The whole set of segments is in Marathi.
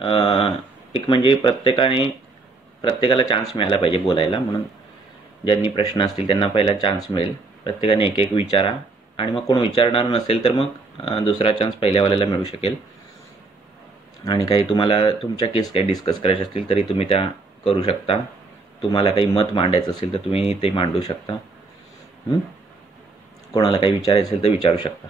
एक म्हणजे प्रत्येकाला चान्स मिळाला पाहिजे बोलायला, म्हणून ज्यांनी प्रश्न असतील त्यांना पहिला चान्स मिळेल. प्रत्येकाने एक एक विचारा आणि मग कोण विचारणार नसेल तर मग दुसरा चान्स पहिल्यावाल्याला मिळू शकेल. आणि काही तुम्हाला तुमच्या केस काही डिस्कस करायचे असतील तरी तुम्ही त्या करू शकता. तुम्हाला काही मत मांडायचं असेल तर तुम्ही ते मांडू शकता. कोणाला काही विचारायचं असेल तर विचारू शकता.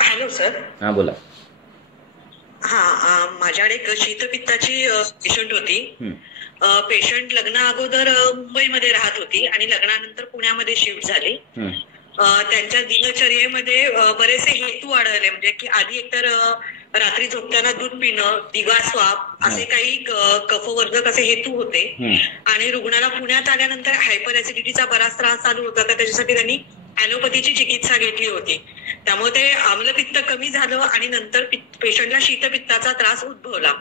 Hello sir. हां बोला. माझ्याकडे एक शीतपित्ताची पेशंट होती. पेशंट लग्ना अगोदर मुंबईमध्ये राहत होती आणि लग्नानंतर पुण्यामध्ये शिफ्ट झाली. त्यांच्या दिनचर्येमध्ये बरेचसे हेतू आढळले, म्हणजे की आधी एकतर रात्री झोपताना दूध पिणं, दिवा स्वाप असे काही कफवर्धक असे हेतू होते. आणि रुग्णाला पुण्यात आल्यानंतर हायपर ऍसिडिटीचा बराच त्रास चालू होता, तर त्याच्यासाठी त्यांनी ॲलोपॅथीची चिकित्सा घेतली होती. त्यामुळे ते आम्लपित्त कमी झालं आणि नंतर पेशंटला शीतपित्ताचा त्रास उद्भवला.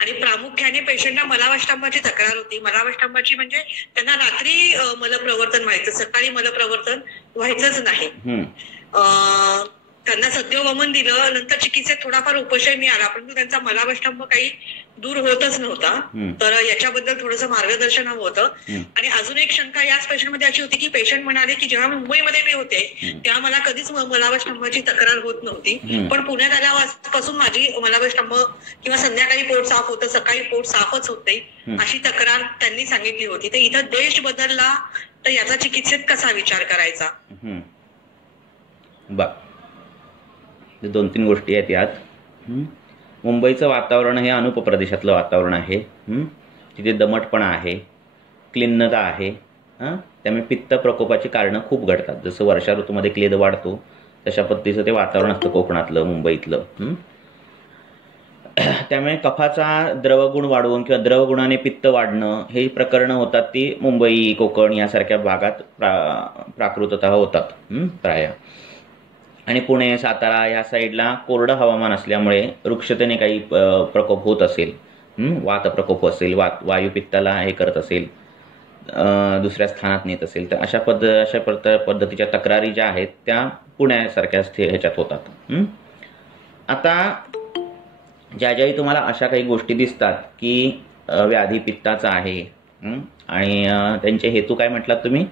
आणि प्रामुख्याने पेशंटला मलावष्टांबाची तक्रार होती. मलावष्टांबाची म्हणजे त्यांना रात्री मलप्रवर्तन व्हायचं, सकाळी मलप्रवर्तन व्हायचंच नाही. त्यांना सद्यवमन दिलं, नंतर चिकित्सेत थोडाफार उपशय मिळाला, परंतु त्यांचा मलावष्टांब काही दूर होतच नव्हता. तर याच्याबद्दल थोडंसं मार्गदर्शन हवं होतं. आणि अजून एक शंका याच पेशंटमध्ये अशी होती की पेशंट म्हणाले की जेव्हा मुंबईमध्ये मी होते तेव्हा मला कधीच मलावष्टांबाची तक्रार होत नव्हती, पण पुण्यात आल्यापासून माझी मलावष्टांब किंवा संध्याकाळी पोट साफ होतं, सकाळी पोट साफच होते अशी तक्रार त्यांनी सांगितली होती. तर इथं देश बदलला तर याचा चिकित्सेत कसा विचार करायचा? दोन तीन गोष्टी आहेत यात. मुंबईचं वातावरण हे अनुपप्रदेशातलं वातावरण आहे. तिथे दमटपणा आहे, क्लिन्नता आहे. त्यामुळे पित्त प्रकोपाची कारणं खूप घडतात. जसं वर्षा ऋतूमध्ये क्लेद वाढतो तशा पद्धतीचं ते वातावरण असतं कोकणातलं, मुंबईतलं. त्यामुळे कफाचा द्रवगुण वाढवून किंवा द्रवगुणाने पित्त वाढणं हे प्रकरणं होतात ती मुंबई, कोकण यासारख्या भागात प्राकृततः होतात प्राय. आणि पुणे, सातारा या साईडला कोरडं हवामान असल्यामुळे वृक्षतेने काही प्रकोप होत असेल, वात प्रकोप असेल, वायुपित्ताला हे करत असेल, दुसऱ्या स्थानात नेत असेल, तर अशा पद्धतीच्या तक्रारी ज्या आहेत त्या पुण्यासारख्या ह्याच्यात होतात. आता ज्याही तुम्हाला अशा काही गोष्टी दिसतात की व्याधी पित्ताचा आहे आणि त्यांचे हेतू काय म्हटलात तुम्ही?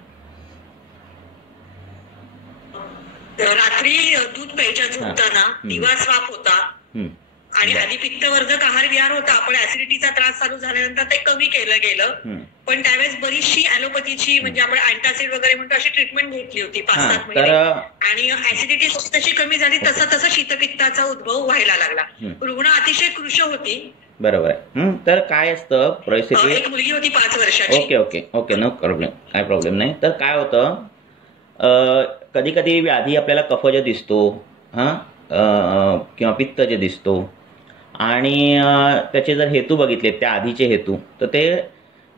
रात्री दूध प्यायच्या झोपताना दिवा स्वाप होता आणि आधी पित्तवर्धक आहार विहार होता, पण ऍसिडिटीचा त्रास चालू झाल्यानंतर ते कमी केलं गेलं. पण त्यावेळेस बरीचशी ॲलोपॅथीची म्हणजे आपण अँटासिड वगैरे म्हणतो अशी ट्रीटमेंट घेतली होती 5-7 महिने, आणि ऍसिडिटी तशी कमी झाली, तसं शीतपित्ताचा उद्भव व्हायला लागला. रुग्ण अतिशय कृश होती. बरोबर आहे. तर काय असतं परिस्थिती, एक मुलगी होती 5 वर्षाची. Okay okay okay no problem, काय प्रॉब्लेम नाही. तर काय होतं, कधी कधी व्याधी आपल्याला कफ जे दिसतो किंवा पित्त जे दिसतो आणि त्याचे जर हेतू बघितले, त्या आधीचे हेतू, तर ते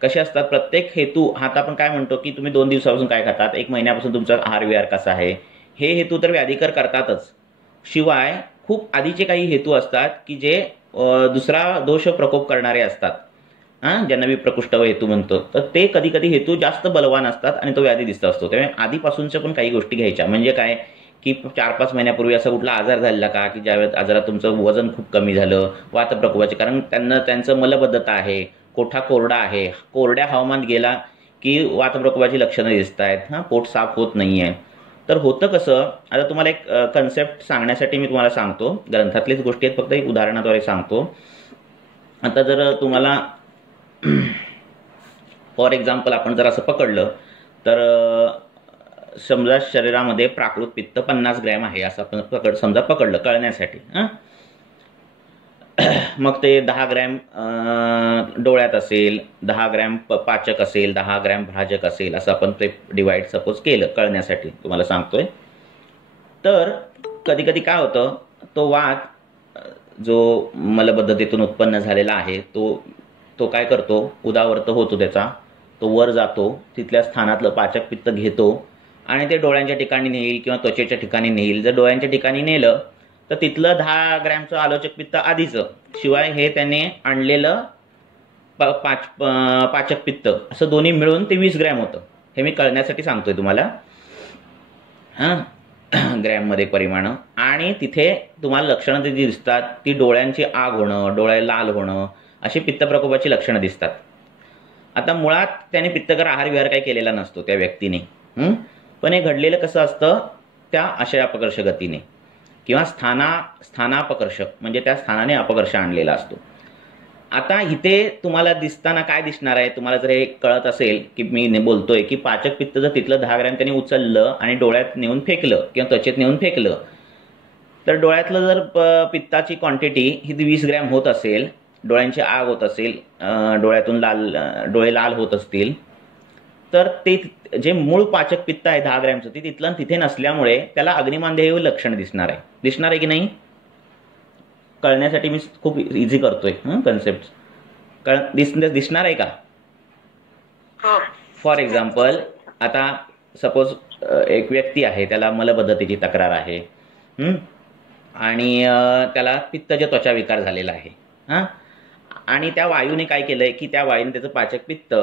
कसे असतात. प्रत्येक हेतू हा आपण काय म्हणतो की तुम्ही 2 दिवसापासून काय खातात, 1 महिन्यापासून तुमचा आहार विहार कसा आहे, हे हेतू तर व्याधीकर करतातच. शिवाय खूप आधीचे काही हेतू असतात की जे दुसरा दोष प्रकोप करणारे असतात, ज्यांना मी प्रकृष्ट हेतू म्हणतो. तर ते कधी कधी हेतू जास्त बलवान असतात आणि तो व्याधी दिसत असतो. त्यामुळे आधीपासूनच्या पण काही गोष्टी घ्यायच्या. म्हणजे काय की 4-5 महिन्यापूर्वी असा कुठला आजार झालेला का की ज्यावेळेस आजारात तुमचं वजन खूप कमी झालं, वात प्रकोपाचे, कारण त्यांचं मलबद्धता आहे, कोठा कोरडा आहे, कोरड्या हवामानात गेला की वात प्रकोपाची लक्षणं दिसत आहेत, पोट साफ होत नाही आहे. तर होतं कसं, आता तुम्हाला एक कन्सेप्ट सांगण्यासाठी मी तुम्हाला सांगतो, ग्रंथातलीच गोष्टी आहेत, फक्त एक उदाहरणाद्वारे सांगतो. आता जर तुम्हाला फॉर एक्झाम्पल आपण जर असं पकडलं तर समजा शरीरामध्ये प्राकृत पित्त 50 ग्रॅम आहे असं आपण समजा पकडलं कळण्यासाठी. मग ते 10 ग्रॅम डोळ्यात असेल, 10 ग्रॅम पाचक असेल, 10 ग्रॅम भाजक असेल, असं आपण ते डिवाइड सपोज केलं कळण्यासाठी तुम्हाला सांगतोय. तर कधी कधी काय होतं, तो वात जो मलबद्धतेतून उत्पन्न झालेला आहे तो काय करतो, उदावर्त होतो त्याचा, तो वर जातो, तिथल्या स्थानातलं पाचक पित्त घेतो आणि ते डोळ्यांच्या ठिकाणी नेईल किंवा त्वचेच्या ठिकाणी नेईल. जर डोळ्यांच्या ठिकाणी नेलं तर तिथलं 10 ग्रॅमचं आलोचक पित्त आधीचं, शिवाय हे त्याने आणलेलं पाचक पित्त, असं दोन्ही मिळून ते 20 ग्रॅम होतं. हे मी कळण्यासाठी सांगतोय तुम्हाला. ग्रॅममध्ये परिमाण, आणि तिथे तुम्हाला लक्षणं जी दिसतात ती डोळ्यांची आग होणं, डोळे लाल होणं, अशी पित्तप्रकोपाची लक्षणं दिसतात. आता मुळात त्याने पित्तकर आहार विहार काही केलेला नसतो त्या व्यक्तीने, पण हे घडलेलं कसं असतं, त्या आशय अपकर्ष गतीने किंवा स्थानापकर्ष, म्हणजे त्या स्थानाने अपकर्ष आणलेला असतो. आता इथे तुम्हाला दिसताना काय दिसणार आहे, तुम्हाला जर हे कळत असेल की मी बोलतोय की पाचक पित्त जर तिथलं 10 ग्रॅम त्यांनी उचललं आणि डोळ्यात नेऊन फेकलं किंवा त्वचेत नेऊन फेकलं, तर डोळ्यातलं जर पित्ताची क्वांटिटी ही 20 ग्रॅम होत असेल, डोळ्यांची आग होत असेल, डोळ्यातून डोळे लाल होत असतील, तर ते जे मूळ पाचक पित्त आहे 10 ग्रॅमचं ते तिथलं तिथे नसल्यामुळे त्याला अग्निमांद्य लक्षण दिसणार आहे की नाही. कळण्यासाठी मी खूप इझी करतोय कन्सेप्ट. दिसणार आहे का? फॉर एक्झाम्पल, आता सपोज एक व्यक्ती आहे, त्याला मलबद्धतेची तक्रार आहे आणि त्याला पित्तज त्वचा विकार झालेला आहे, आणि त्या वायूने काय केलंय की त्या वायूने त्याचं पाचक पित्त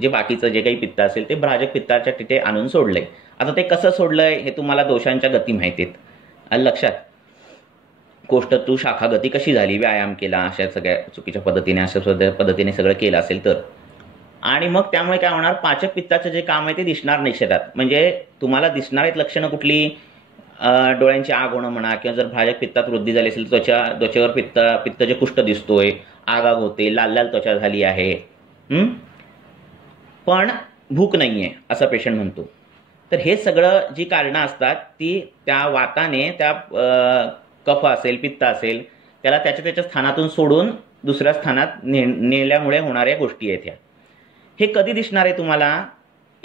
जे बाकीचं जे काही पित्त असेल ते भ्राजक पित्ताच्या तिथे आणून सोडलंय. आता ते कसं सोडलंय हे तुम्हाला दोषांच्या गती माहिती आहेत. लक्षात, कोष्ठतू शाखा गती कशी झाली, व्यायाम केला, अशा सगळ्या चुकीच्या पद्धतीने अशा पद्धतीने सगळं केलं असेल तर, आणि मग त्यामुळे काय होणार, पाचक पित्ताचं जे काम आहे ते दिसणार नाही शरीरात. म्हणजे तुम्हाला दिसणार आहेत लक्षणं कुठली, डोळ्यांची आग होणं म्हणा, किंवा जर भ्राजक पित्तात वृद्धी झाली असेल त्वचेवर पित्तचे कुष्ठ दिसतोय, आग होते, लाल लाल त्वचा झाली आहे, पण भूक नाहीये असं पेशंट म्हणतो. तर हे सगळं जी कारणं असतात ती त्या वाताने, त्या कफ असेल, पित्त असेल, त्याला त्याच्या स्थानातून सोडून दुसऱ्या स्थानात नेल्यामुळे होणाऱ्या गोष्टी आहेत ह्या. हे कधी दिसणार आहे तुम्हाला,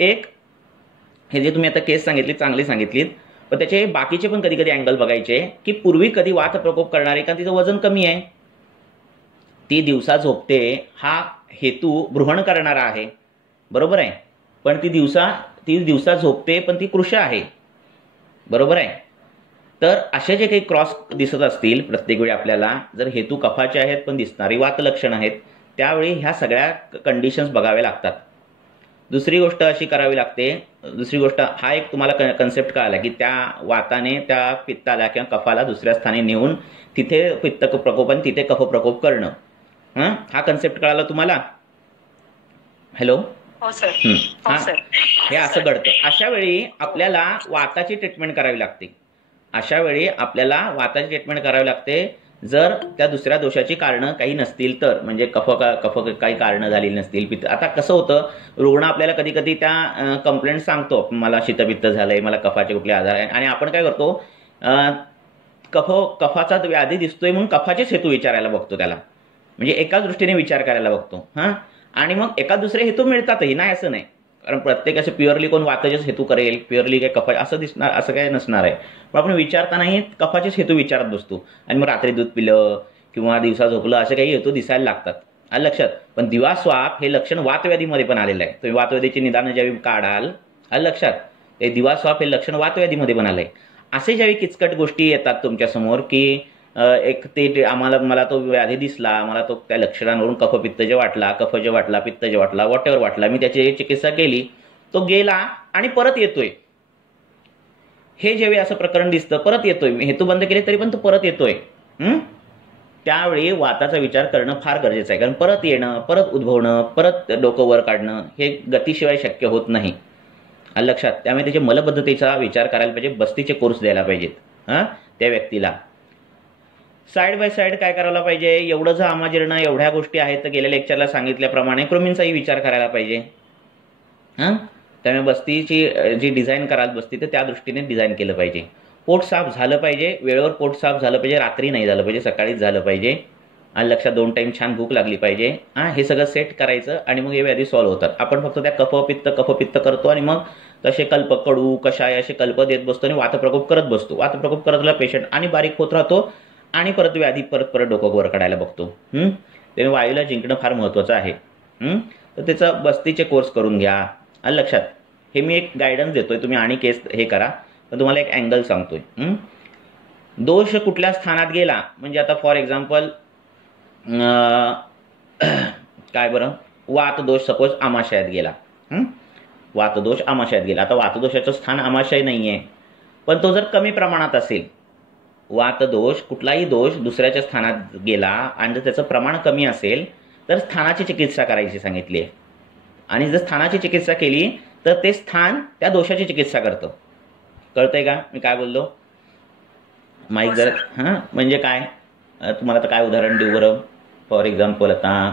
एक हे जे तुम्ही आता केस सांगितली चांगली सांगितलीत, पण त्याचे बाकीचे पण कधी कधी अँगल बघायचे की पूर्वी कधी वात प्रकोप करणारे, का तिचं वजन कमी आहे, ती दिवसा झोपते, हा हेतू भ्रूण करणारा आहे, बरोबर आहे, पण ती दिवसा झोपते पण ती कृश आहे, बरोबर आहे. तर असे जे काही क्रॉस दिसत असतील प्रत्येक वेळी आपल्याला, जर हेतू कफाचे आहेत पण दिसणारी वात लक्षण आहेत, त्यावेळी ह्या सगळ्या कंडिशन्स बघाव्या लागतात. दुसरी गोष्ट अशी करावी लागते, दुसरी गोष्ट हा एक तुम्हाला कन्सेप्ट कळाला की त्या वाताने त्या पित्ताला किंवा कफाला दुसऱ्या स्थानी नेऊन तिथे पित्त प्रकोप आणि तिथे कफ प्रकोप करणं, हा कन्सेप्ट कळाला तुम्हाला. हॅलो, हे असं घडतं. अशा वेळी आपल्याला वाताची ट्रीटमेंट करावी लागते. जर त्या दुसऱ्या दोषाची कारणं काही नसतील तर, म्हणजे कफ काही कारणं झालेली नसतील, पित्त. आता कसं होतं, रुग्ण आपल्याला कधी कधी त्या कंप्लेंट सांगतो, मला शीतपित्त झालंय, मला कफाचे कुठले आजार आहे, आणि आपण काय करतो, कफाचा व्याधी दिसतोय म्हणून कफाचेच हेतू विचारायला बघतो त्याला, म्हणजे एकाच दृष्टीने विचार करायला बघतो. आणि मग एका दुसरे हेतू मिळतातही, नाही असं नाही, कारण प्रत्येक असं प्युअरली कोण वाताचेच हेतू करेल, प्युअरली काय कफा असं दिसणार, असं काय नसणार आहे. पण आपण विचारतानाही कफाचेच हेतू विचारत बसतो, आणि मग रात्री दूध पिलं किंवा दिवसा झोपलं असे काही हेतू दिसायला लागतात. आलं लक्षात. पण दिवा स्वाप हे लक्षण वातव्याधीमध्ये पण आलेलं आहे. तुम्ही वातव्याधीची निदान ज्यावेळी काढाल, आलं लक्षात, हे दिवा स्वाप हे लक्षण वातव्याधीमध्ये पण आलंय. असे ज्यावेळी किचकट गोष्टी येतात तुमच्यासमोर की एक ते मला तो व्याधी दिसला, मला तो त्या लक्षणांवरून कफपित्त जे वाटला, कफ जे वाटला, पित्त जे वाटला, वॉटेवर वाटला, मी त्याची चिकित्सा केली, तो गेला आणि परत येतोय. हे जेव्हा असं प्रकरण दिसतं, परत येतोय, हेतू बंद केले तरी पण तो परत येतोय, त्यावेळी वाताचा विचार करणं फार गरजेचं आहे. कारण परत येणं, परत उद्भवणं, परत डोकं वर काढणं हे गतीशिवाय शक्य होत नाही. लक्षात. त्यामुळे त्याच्या मलबद्धतेचा विचार करायला पाहिजे, बस्तीचे कोर्स द्यायला पाहिजेत त्या व्यक्तीला. साईड बाय साईड काय करायला पाहिजे, एवढं जर आमाजीर्ण एवढ्या गोष्टी आहेत तर गेल्या लेक्चरला सांगितल्याप्रमाणे कृमींचाही विचार करायला पाहिजे. त्यामुळे बस्तीची जी डिझाईन कराल बस्ती तर त्या दृष्टीने डिझाईन केलं पाहिजे. पोट साफ झालं पाहिजे, वेळेवर पोट साफ झालं पाहिजे, रात्री नाही झालं पाहिजे, सकाळीच झालं पाहिजे. आणि लक्षात 2 टाईम छान भूक लागली पाहिजे. हे सगळं सेट करायचं आणि मग हे व्याधी सॉल्व्ह होतात. आपण फक्त त्या कफपित्त करतो आणि मग तसे कल्प, कडू, कषाय असे कल्प देत बसतो आणि वातप्रकोप करत बसतो. वातप्रकोप करतला पेशंट आणि बारीक होत राहतो आणि परत व्याधी परत डोकं वर काढायला बघतो. त्यामुळे वायूला जिंकणं फार महत्त्वाचं आहे. तर त्याचा बस्तीचे कोर्स करून घ्या. लक्षात. हे मी एक गायडन्स देतोय, तुम्ही आणि केस हे करा, तर तुम्हाला एक अँगल सांगतोय. दोष कुठल्या स्थानात गेला, म्हणजे आता फॉर एक्झाम्पल काय बरं, वातदोष सपोज आमाशयात गेला. वातदोष आमाशयात गेला. आता वातदोषाचं स्थान आमाशय नाही आहे, पण तो जर कमी प्रमाणात असेल, वातदोष कुठलाही दोष दुसऱ्याच्या स्थानात गेला आणि जर त्याचं प्रमाण कमी असेल तर स्थानाची चिकित्सा करायची सांगितली आहे. आणि जर स्थानाची चिकित्सा केली तर ते स्थान त्या दोषाची चिकित्सा करतं. कळतंय का मी काय बोललो? माईक जर म्हणजे काय, तुम्हाला तर काय उदाहरण देऊ बरं. फॉर एक्झाम्पल आता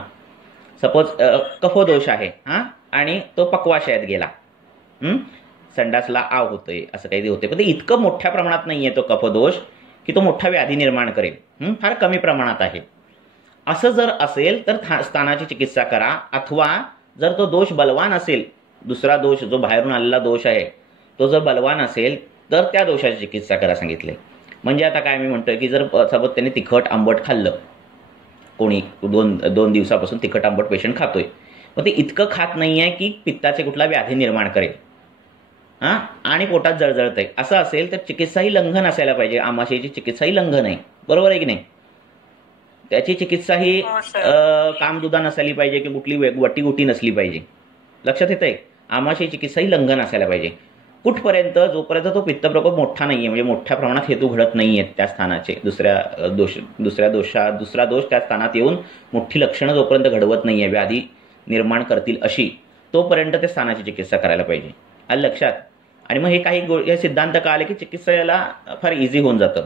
सपोज कफदोष आहे आणि तो पक्वाशयात गेला, संडासला आव होतोय, असं काही होते, पण ते इतकं मोठ्या प्रमाणात नाहीये तो कफदोष की तो मोठा व्याधी निर्माण करेल, फार कमी प्रमाणात आहे. असं जर असेल तर स्थानाची चिकित्सा करा. अथवा जर तो दोष बलवान असेल, दुसरा दोष जो बाहेरून आलेला दोष आहे तो जर बलवान असेल तर त्या दोषाची चिकित्सा करा सांगितले. म्हणजे आता काय मी म्हणतोय की जर सपोज त्यांनी तिखट आंबट खाल्लं, कोणी दोन दिवसापासून तिखट आंबट पेशंट खातोय, पण ते इतकं खात नाही आहे की पित्ताचे कुठला व्याधी निर्माण करेल आणि पोटात जळजळतंय, असं असेल तर चिकित्साही लंघन असायला पाहिजे. आमाशयाची चिकित्साही लंघन आहे, बरोबर आहे की नाही? त्याची चिकित्सा ही कामदुदा नसायला पाहिजे की कुठली वटीगुटी नसली पाहिजे. लक्षात येतंय? आमाशय चिकित्सा ही लंघन असायला पाहिजे. कुठपर्यंत? जोपर्यंत तो पित्तप्रकोप मोठा नाहीये, म्हणजे मोठ्या प्रमाणात हेतू घडत नाहीयेत त्या स्थानाचे, दुसरा दोष त्या स्थानात येऊन मोठी लक्षणं जोपर्यंत घडवत नाहीये, व्याधी निर्माण करतील अशी, तोपर्यंत त्या स्थानाची चिकित्सा करायला पाहिजे. आलं लक्षात? आणि मग हे काही हे सिद्धांत कळाले की चिकित्सेला फार इझी होऊन जातं.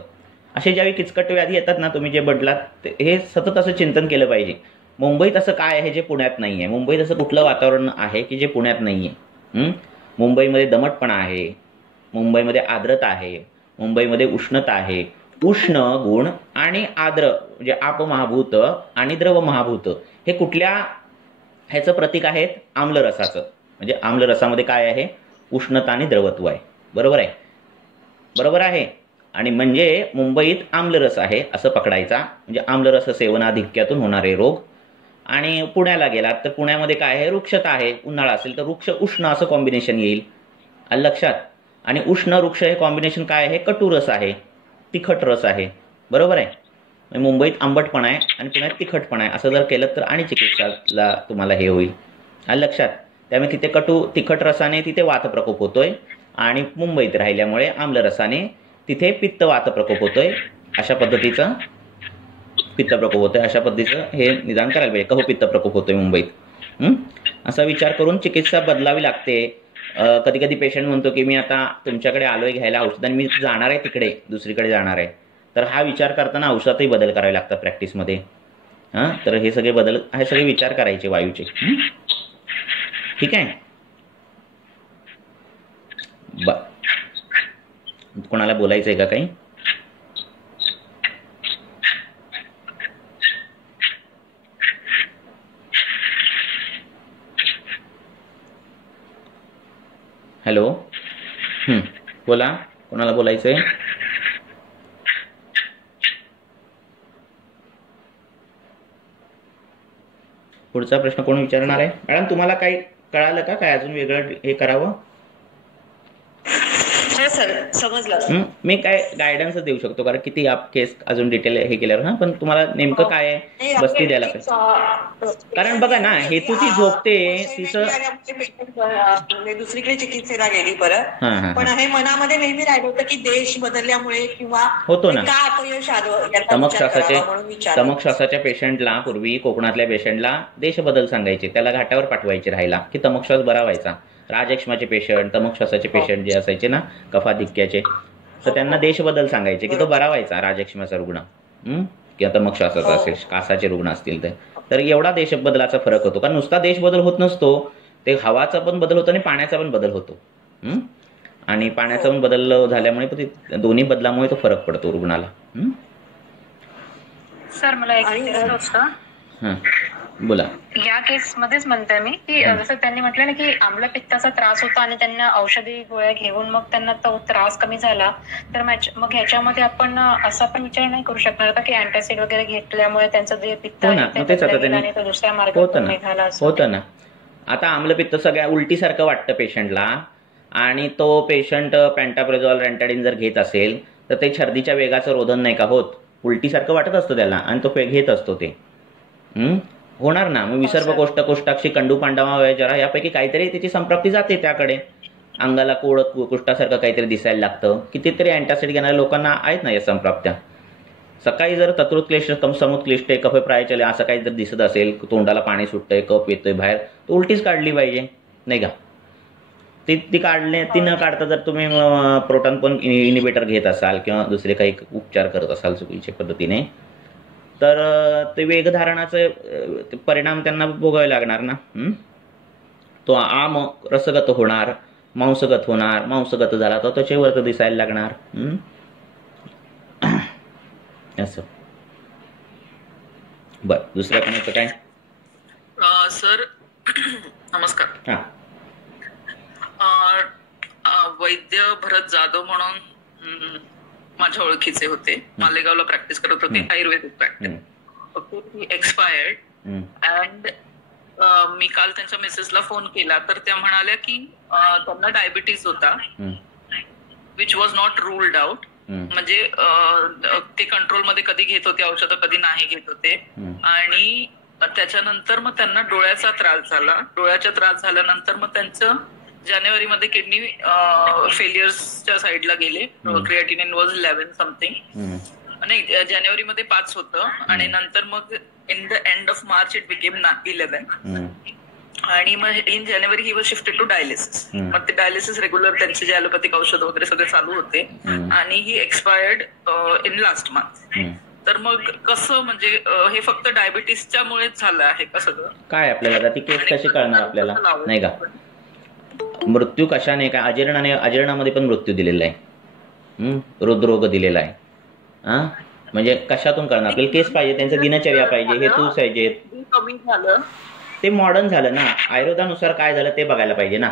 असे ज्यावेळी किचकट व्याधी येतात ना, तुम्ही जे बदलात हे सतत असं चिंतन केलं पाहिजे. मुंबईत असं काय आहे जे पुण्यात नाही आहे? मुंबईत असं कुठलं वातावरण आहे की जे पुण्यात नाही आहे? मुंबईमध्ये दमटपणा आहे, मुंबईमध्ये आर्द्रता आहे, मुंबईमध्ये उष्णता आहे. उष्ण गुण आणि आर्द्र म्हणजे आपमहाभूत आणि द्रव महाभूत हे कुठल्या ह्याचं प्रतीक आहेत? आम्लरसाचं. म्हणजे आम्लरसामध्ये काय आहे? उष्णता आणि द्रवत्व आहे. बरोबर आहे? बरोबर आहे. आणि म्हणजे मुंबईत आम्लरस आहे असं पकडायचा, म्हणजे आम्लरस सेवनाधिक्यातून होणारे रोग. आणि पुण्याला गेलात तर पुण्यामध्ये काय आहे? वृक्षता आहे. उन्हाळा असेल तर वृक्ष उष्ण असं कॉम्बिनेशन येईल. आलं लक्षात? आणि उष्ण वृक्ष हे कॉम्बिनेशन काय आहे? कटुरस आहे, तिखट रस आहे. बरोबर आहे? मुंबईत आंबटपणा आहे आणि पुण्यात तिखटपणा आहे, असं जर केलं तर आणि चिकित्साला तुम्हाला हे होईल. आलं लक्षात? त्यामुळे तिथे तिखट रसाने तिथे वात प्रकोप होतोय आणि मुंबईत राहिल्यामुळे आम्लरसाने तिथे पित्त वात प्रकोप होतोय. अशा पद्धतीचं पित्त प्रकोप होतोय, अशा पद्धतीचं हे निदान करायला पाहिजे. कहो पित्त प्रकोप होतोय मुंबईत. असा विचार करून चिकित्सा बदलावी लागते. कधी कधी पेशंट म्हणतो की मी आता तुमच्याकडे आलोय घ्यायला औषध आणि मी जाणार आहे तिकडे, दुसरीकडे जाणार आहे, तर हा विचार करताना औषधातही बदल करावे लागतात प्रॅक्टिसमध्ये. तर हे सगळे विचार करायचे वायूचे. ठीक आहे? कोणाला बोलायचंय का काही? हॅलो, बोला, कोणाला बोलायचंय? पुढचा प्रश्न कोण विचारणार आहे? मॅडम तुम्हाला काही कळालं का? काय अजून वेगळं हे करावं? सर समजलं. मी काय गायडन्स देऊ शकतो, कारण किती केस अजून डिटेल हे केल्यावर. पण तुम्हाला नेमकं काय आहे बस्ती द्यायला पाहिजे. कारण बघा ना, हेतू ती झोपते तिचं दुसरीकडे चिकित्सेला गेली परत, पण हे मनामध्ये नेहमी राहिलं होतं की देश बदलल्यामुळे किंवा होतो ना का अपयश आलं. तमकश्वासाच्या पेशंटला पूर्वी कोकणातल्या पेशंटला देश बदल सांगायचे, त्याला घाटावर पाठवायचे राहायला की तमकश्वास बरा व्हायचा. राजयक्ष्माचे पेशंट, तमकश्वासाचे पेशंट जे असायचे ना कफाधिक्याचे, तर त्यांना देश बदल सांगायचे की तो बरा व्हायचा राजयक्ष्माचा रुग्ण किंवा तमकश्वासाचा असेल, कासाचे रुग्ण असतील तर एवढा देश बदलाचा फरक होतो. कारण नुसता देश बदल होत नसतो, ते हवाचा पण बदल होतो आणि पाण्याचा पण बदल होतो. आणि पाण्याचा पण बदल झाल्यामुळे दोन्ही बदलामुळे तो फरक पडतो रुग्णाला. सर मला एक बोला. या केस मध्येच म्हणते मी की जसं त्यांनी म्हटलं ना की आम्लपित्ताचा त्रास होता आणि त्यांना औषधी गोळ्या घेऊन मग त्यांना तो त्रास कमी झाला, तर मग ह्याच्यामध्ये आपण असा पण विचार नाही करू शकणार का की अँटासिड वगैरे घेतल्यामुळे त्यांचं जे पित्त आणि तो दुसऱ्या मार्गाने निघाला होतं ना. आता आम्लपित्त सगळ्या उलटीसारखं वाटतं पेशंटला आणि तो पेशंट पॅन्टाप्रेझॉल रॅन्टाडिन जर घेत असेल तर ते छर्दीच्या वेगाचं रोधन नाही का होत, उलटीसारखं वाटत असतं त्याला आणि तो घेत असतो ते होणार ना. मग विसर्प कोष्टाक्षी कंडू पांडवा जरा यापैकी काहीतरी त्याची संप्राप्ती जाते त्याकडे अंगाला कुष्ठासारखं काहीतरी दिसायला लागतं, कितीतरी अँटासिड घेणाऱ्या लोकांना आहेत ना या संप्राप्त्या. सकाळी जर तत्रोत्क्लेश समुत्क्लिष्ट कफ प्रायचले असं काही जर दिसत असेल, तोंडाला पाणी सुटतंय, कफ येतोय बाहेर, तर उलटीच काढली पाहिजे नाही का. ती काढणे ती न काढता जर तुम्ही प्रोटॉन पण इनिबिटर घेत असाल किंवा दुसरे काही उपचार करत असाल चुकीच्या पद्धतीने, तर ते वेगधारणाचे परिणाम त्यांना भोगावे लागणार ना. तो आम रसगत होणार, मांसगत होणार, मांसगत झाला तर त्वचेवर तर दिसायला लागणार. असं. बर, दुसऱ्या कोणाचं काय? सर नमस्कार. वैद्य भरत जाधव म्हणून माझ्या ओळखीचे होते, मालेगावला प्रॅक्टिस करत होते, आयुर्वेदिक प्रॅक्टिस. एक्सपायर्ड अँड मी काल त्यांच्या मिसेसला फोन केला तर त्या म्हणाल्या की त्यांना डायबिटीज होता, which was not ruled out. म्हणजे ते कंट्रोलमध्ये कधी घेत होते औषधं, कधी नाही घेत होते. आणि त्याच्यानंतर मग त्यांना डोळ्याचा त्रास झाला. डोळ्याचा त्रास झाल्यानंतर मग त्यांचं जानेवारीमध्ये किडनी फेलियर्सच्या साईडला गेले. क्रिएटिनिन वॉज 11 समथिंग, आणि जानेवारीमध्ये 5 होतं, आणि नंतर मग in the end of March it became 11. आणि मग इन जानेवारी he was shifted to dialysis. मग ते डायलिसिस रेग्युलर त्यांचे जे ॲलोपॅथिक औषध वगैरे सगळे चालू होते, आणि ही एक्सपायर्ड इन लास्ट मंथ. तर मग कसं, म्हणजे हे फक्त डायबिटीसच्या मुळेच झालं आहे का सगळं? काय आपल्याला ती केस कशी कळणार आपल्याला नाही का? मृत्यू कशाने, काय अजीर्णामध्ये पण मृत्यू दिलेला आहे, हृदरोग दिलेला आहे. म्हणजे कशातून कळणार आपल्याला? केस पाहिजे, त्यांचं दिनचर्या पाहिजे, हेतू पाहिजेत. कमी झालं ते मॉडर्न झालं ना, आयुर्वेदानुसार काय झालं ते बघायला पाहिजे ना.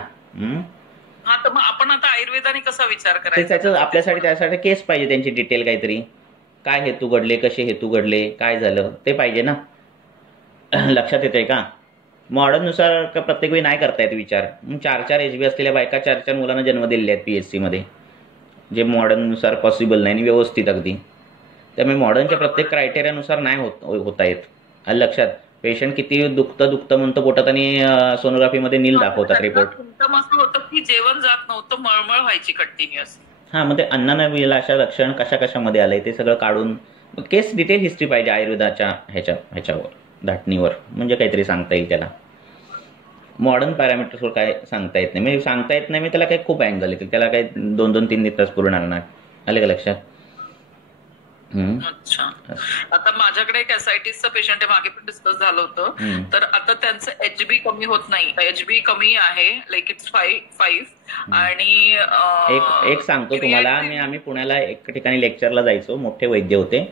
हा, तर मग आपण आता आयुर्वेदाने कसा विचार करायचा? त्याचं आपल्यासाठी त्यासाठी केस पाहिजे, त्यांची डिटेल काहीतरी, काय हेतू घडले, कसे हेतू घडले, काय झालं ते पाहिजे ना. लक्षात येतंय का? मॉडर्ननुसार प्रत्येक वेळी नाही करता येत विचार. 4-4 HB असलेल्या बायका 4-4 मुलांना जन्म दिलेले आहेत PSC मध्ये, जे मॉडर्ननुसार पॉसिबल नाही आणि व्यवस्थित अगदी. त्यामुळे मॉडर्नच्या प्रत्येक क्रायटेरियानुसार नाही होता येत. लक्षात, पेशंट किती दुखतं म्हणतो पोटात आणि सोनोग्राफीमध्ये नील दाखवतात रिपोर्ट. असं होतं की जेवण जात नव्हतं, मळमळ व्हायची कंटिन्युअस. मग ते अन्नानं मिळालं अशा लक्षण कशामध्ये आलंय ते सगळं काढून केस डिटेल हिस्ट्री पाहिजे आयुर्वेदाच्या ह्याच्यावर धाटणीवर, म्हणजे काहीतरी सांगता येईल त्याला. मॉडर्न पॅरामीटर्सवर काय सांगता येत नाही, म्हणजे सांगता येत नाही. मी त्याला काही खूप अँगल येतील, त्याला काही 2-3 तास पुरणार नाही. आले का लक्षात? अच्छा. आता माझ्याकडे एक एसायटिसचं पेशंट आहे, मागे पण डिस्कस झालं होतं. तर आता त्यांचं HB कमी होत नाही, HB कमी आहे, लाईक इट्स 5. आणि एक सांगतो तुम्हाला, आम्ही पुण्याला एक ठिकाणी लेक्चरला जायचो, मोठे वैद्य होते.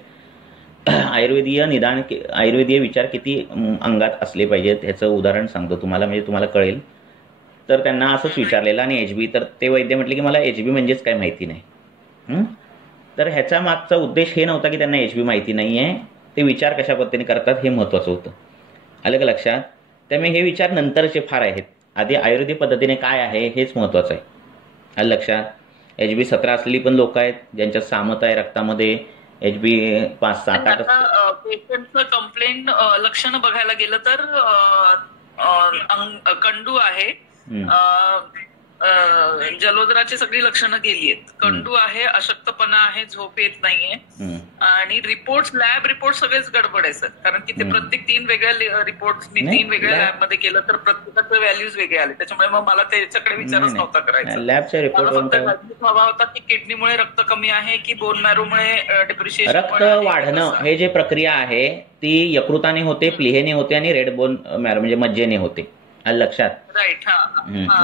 आयुर्वेदीय विचार किती अंगात असले पाहिजेत ह्याचं उदाहरण सांगतो तुम्हाला, म्हणजे तुम्हाला कळेल. तर त्यांना असंच विचारलेलं, आणि HB, तर ते वैद्य म्हटले की मला HB म्हणजेच काय माहिती नाही. तर ह्याचा मागचा उद्देश हे नव्हता की त्यांना HB माहिती नाही आहे, ते विचार कशा पद्धतीने करतात हे महत्त्वाचं होतं. आलं का लक्षात? त्यामुळे हे विचार नंतरचे फार आहेत, आधी आयुर्वेदिक पद्धतीने काय आहे हेच महत्त्वाचं आहे. आलं लक्षात? HB 17 असलेली पण लोक आहेत ज्यांच्यात सामत आहे रक्तामध्ये. HB 5-7-8. पेशंटचं कंप्लेंट लक्षणं बघायला गेलं तर कंडू आहे, जलोदराची सगळी लक्षणं गेली आहेत, कंडू आहे, अशक्तपणा आहे, झोप येत नाहीये, आणि लॅब रिपोर्ट सगळेच गडबड आहे सर. कारण की ते प्रत्येक 3 वेगळ्या रिपोर्ट मी 3 वेगळ्या लॅबमध्ये केलं तर प्रत्येकाचे व्हॅल्यूज वेगळे आले. त्याच्यामुळे मग मला त्याच्याकडे विचारच नव्हता करायचा. लॅबच्या रिपोर्ट हवा होता की किडनीमुळे रक्त कमी आहे की बोन मॅरोमुळे डिप्रिशिएशन. रक्त वाढणं हे जे प्रक्रिया आहे ती यकृताने होते, प्लीहेने होते, आणि रेड बोन मॅरो म्हणजे मज्जेने होते. लक्षात? राईट.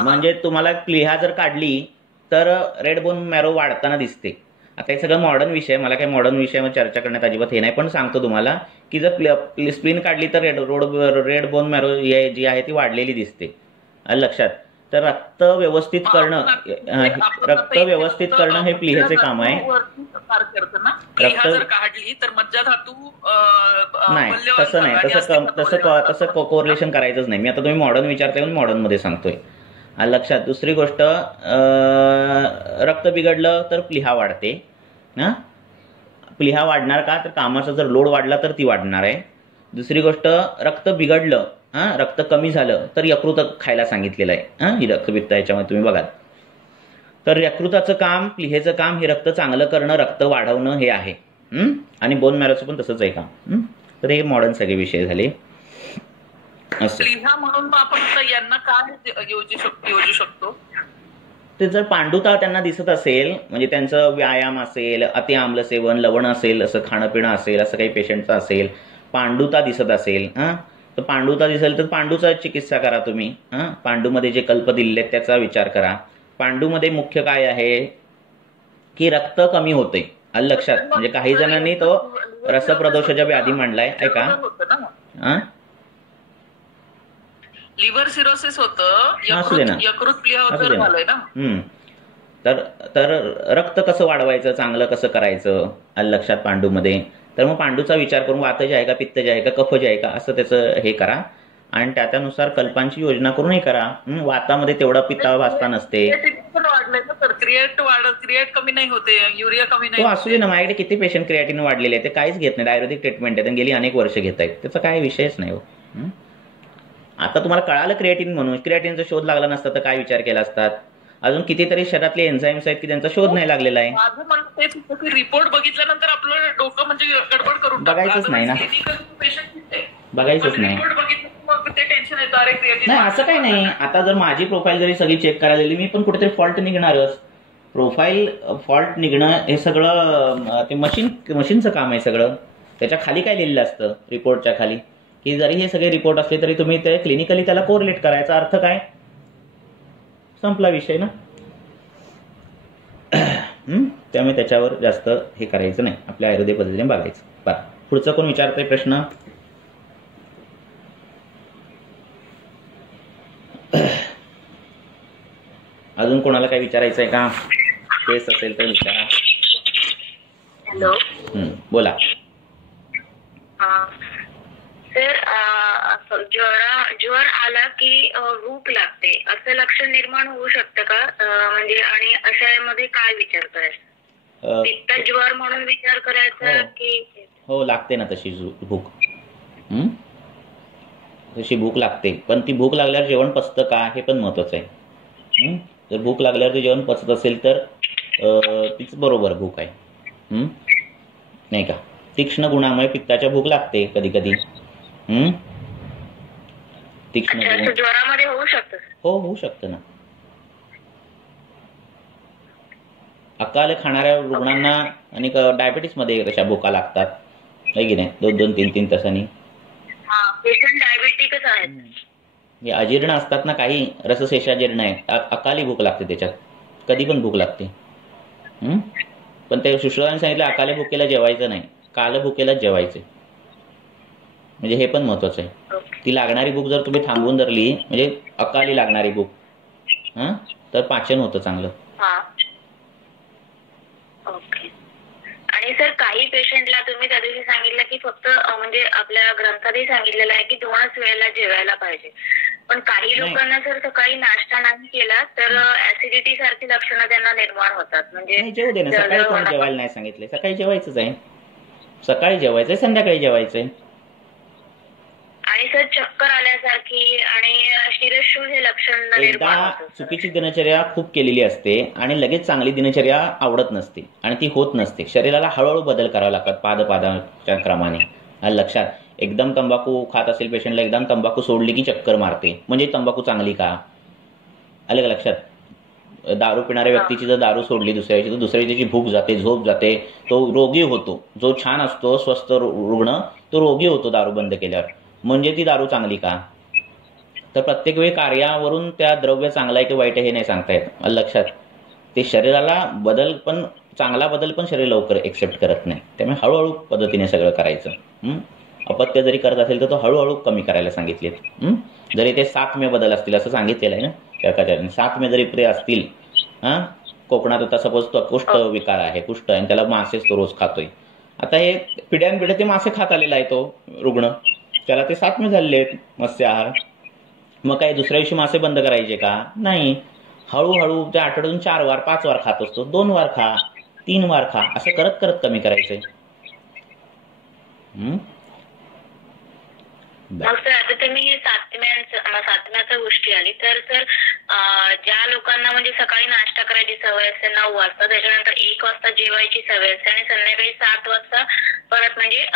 म्हणजे तुम्हाला प्लीहा जर काढली तर रेड बोन मॅरो वाढताना दिसते. आता हे सगळं मॉडर्न विषय, मला काही मॉडर्न विषयावर चर्चा करण्यात अजिबात हे नाही, पण सांगतो तुम्हाला की जर स्प्लीन काढली तर रेड बोन मॅरो जी आहे ती वाढलेली दिसते. लक्षात? तर रक्त व्यवस्थित करणं हे प्लीहेचे काम आहे. रक्त जर काढली तर मज्जाधातू नाही, तसं कोरिलेशन करायचंच नाही. मी आता तुम्ही मॉडर्न विचारताय म्हणून मॉडर्न मध्ये सांगतोय. लक्षात? दुसरी गोष्ट, रक्त बिघडलं तर प्लीहा वाढते. प्लीहा वाढणार का? तर कामाचा जर लोड वाढला तर ती वाढणार आहे. दुसरी गोष्ट, रक्त बिघडलं, रक्त कमी झालं तर यकृत खायला सांगितलेलं आहे. ही रक्तपित्त याच्यामध्ये तुम्ही बघाल. तर यकृताचं काम, प्लीहेचं काम हे रक्त चांगलं करणं, रक्त वाढवणं हे आहे. आणि बोन मॅरोचं पण तसंच आहे काम. तर हे मॉडर्न सगळे विषय झाले. प्लीहा म्हणून आपण यांना काय योजू शकतो? ते जर पांडुता त्यांना दिसत असेल, म्हणजे त्यांचं व्यायाम असेल, अति आम्ल सेवन, लवण असेल, असं खाणं पिणं असेल, असं काही पेशंटचं असेल, पांडुता दिसत असेल, तर पांडुता दिसेल तर पांडूचा चिकित्सा करा तुम्ही. पांडूमध्ये जे कल्प दिलेले आहेत त्याचा विचार करा. पांडूमध्ये मुख्य काय आहे की रक्त कमी होते. लक्षात, म्हणजे काही जणांनी तो रसप्रदोषाच्या व्याधी मांडलाय. ऐका, लिव्हर सिरोसिस होतं, यकृत प्लीहा झालंय ना. तर रक्त कसं वाढवायचं, चांगलं कसं करायचं लक्षात पांडूमध्ये. तर मग पांडूचा विचार करून वात जे आहे का, पित्त जे आहे का, कफ जे आहे का, असं त्याचं हे करा आणि त्यानुसार कल्पांची योजना करून हे करा. वातामध्ये तेवढा पित्ता भासता नसते. क्रिएट कमी नाही होते, युरिया कमी नाही. तो असू दे ना, माझ्याकडे किती पेशंट क्रिएटिन वाढलेले आहे, ते काहीच घेत नाही, आयुर्वेदिक ट्रीटमेंट आहे, गेली अनेक वर्ष घेत आहेत, त्याचा काही विषयच नाही. आता तुम्हाला कळालं क्रिएटिन म्हणून, क्रिएटिनचा शोध लागला नसता तर काय विचार केला असतात. अजून कितीतरी शरीरातले एन्झाईम्स आहेत की त्यांचा शोध नाही लागलेला आहे. माझं म्हणणं तेच होतं की रिपोर्ट बघितल्यानंतर आपलं डोकं म्हणजे गडबड करून बघायचंच नाही ना, बघायचंच नाही. नाही असं काही नाही. आता जर माझी प्रोफाईल जरी सगळी चेक करायला गेली, मी पण कुठेतरी फॉल्ट निघणारच. प्रोफाईल फॉल्ट निघणं हे सगळं ते मशीनचं काम आहे सगळं. त्याच्या खाली काय लिहिलेलं असतं रिपोर्टच्या खाली, की जरी हे सगळे रिपोर्ट असले तरी तुम्ही ते क्लिनिकली त्याला कोरिलेट करायचा. अर्थ काय, संपला विषय ना. त्यामुळे त्याच्यावर जास्त हे करायचं नाही, आपल्या आयुर्वेदिक पद्धतीने बघायचं. बरं, पुढचं कोण विचारतंय प्रश्न? अजून कोणाला काही विचारायचं आहे का? केस असेल तर विचारा. हॅलो, बोला. सर, ज्वर आला की भूक लागते असं लक्षण निर्माण होऊ शकतं का? म्हणजे आणि अशामध्ये काय विचार करायचा? पित्त ज्वर म्हणून विचार करायचा की? हो, लागते ना तशी भूक. तशी भूक लागते, पण ती भूक लागल्यावर जेवण पचतं का हे पण महत्वाचं आहे. जर भूक लागल्यावर ते जेवण पचत असेल तर तीच बरोबर भूक आहे, नाही का. तीक्ष्ण गुणामुळे पित्ताच्या भूक लागते कधी कधी. तीक्ष्ण ज्वरामध्ये होऊ शकतं? हो, होऊ शकतं ना. अकाल खाणाऱ्या रुग्णांना आणि डायबिटीस मध्ये तशा भूका लागतात, आहे की नाही, 2-2, 3-3 तासांनी. डायबिटिकच आहेत, अजीर्ण असतात ना काही, रसशेषाजीर्ण आहे, अकाली भूक लागते, त्याच्यात कधी पण भूक लागते. पण ते सुश्रुतांनी सांगितलं अकाली भुकेला जेवायचं नाही, काल भुकेला जेवायचे. म्हणजे हे पण महत्वाचं आहे. ती लागणारी भूक जर तुम्ही थांबवून धरली, म्हणजे अकाली लागणारी भूक, तर पाचन होतं चांगलं. ओके. आणि सर, काही पेशंटला तुम्ही त्या दिवशी सांगितलं की फक्त म्हणजे आपल्या ग्रंथातही सांगितलेलं आहे की 2च वेळेला जेवायला पाहिजे, पण काही लोकांना जर सकाळी नाश्ता नाही केला तर ऍसिडिटी सारखी लक्षणं त्यांना निर्माण होतात. म्हणजे जेवू दे ना, सकाळी कोण जेवायला नाही सांगितले, सकाळी जेवायचंच आहे, सकाळी जेवायचंय, संध्याकाळी जेवायचंय. आणि सर, चक्कर आल्यासारखी आणि शिरशूल हे लक्षण एकदा चुकीची दिनचर्या खूप केलेली असते आणि लगेच चांगली दिनचर्या आवडत नसते आणि ती होत नसते. शरीराला हळूहळू बदल करावे लागतात पादाच्या क्रमाने. लक्षात, एकदम तंबाखू खात असेल पेशंटला, एकदम तंबाखू सोडली की चक्कर मारते, म्हणजे तंबाखू चांगली का? आलं का लक्षात? दारू पिणाऱ्या व्यक्तीची जर दारू सोडली दुसऱ्या दिवशी, तर दुसऱ्या दिवशी भूक जाते, झोप जाते, तो रोगी होतो. जो छान असतो स्वस्थ रुग्ण तो रोगी होतो दारू बंद केल्यावर, म्हणजे ती दारू चांगली का? तर प्रत्येक वेळी कार्यावरून त्या द्रव्य चांगला आहे की वाईट आहे हे नाही सांगता येत. लक्षात, ते शरीराला बदल पण, चांगला बदल पण शरीर लवकर एक्सेप्ट करत नाही. त्यामुळे हळूहळू पद्धतीने सगळं करायचं. अपत्य जरी करत असेल तर तो हळूहळू कमी करायला सांगितलेत. जरी ते 7 बदल असतील असं सांगितलेलं आहे ना एखाद्याने, 7 जरी ते असतील. कोकणात आता सपोज तो कुष्ठ विकार आहे, कुष्ठ, आणि त्याला मासेच तो रोज खातोय. आता हे पिढ्यानपिढ्या ते मासे खात आलेला आहे तो रुग्ण, त्याला ते 7 झालेले आहेत मत्स्य आहार. मग काय दुसऱ्या दिवशी मासे बंद करायचे का? नाही, हळूहळू त्या आठवड्यातून 4 वार 5 वार खात असतो, 2 वार खा, 3 वार खा, असं करत करत कमी करायचंय. मग सर आता तुम्ही हे सातम्याच्या गोष्टी आली तर सर ज्या लोकांना म्हणजे सकाळी नाश्ता करायची सवय असते 9 वाजता, त्याच्यानंतर 1 वाजता जेवायची सवय असते आणि संध्याकाळी 7 वाजता परत म्हणजे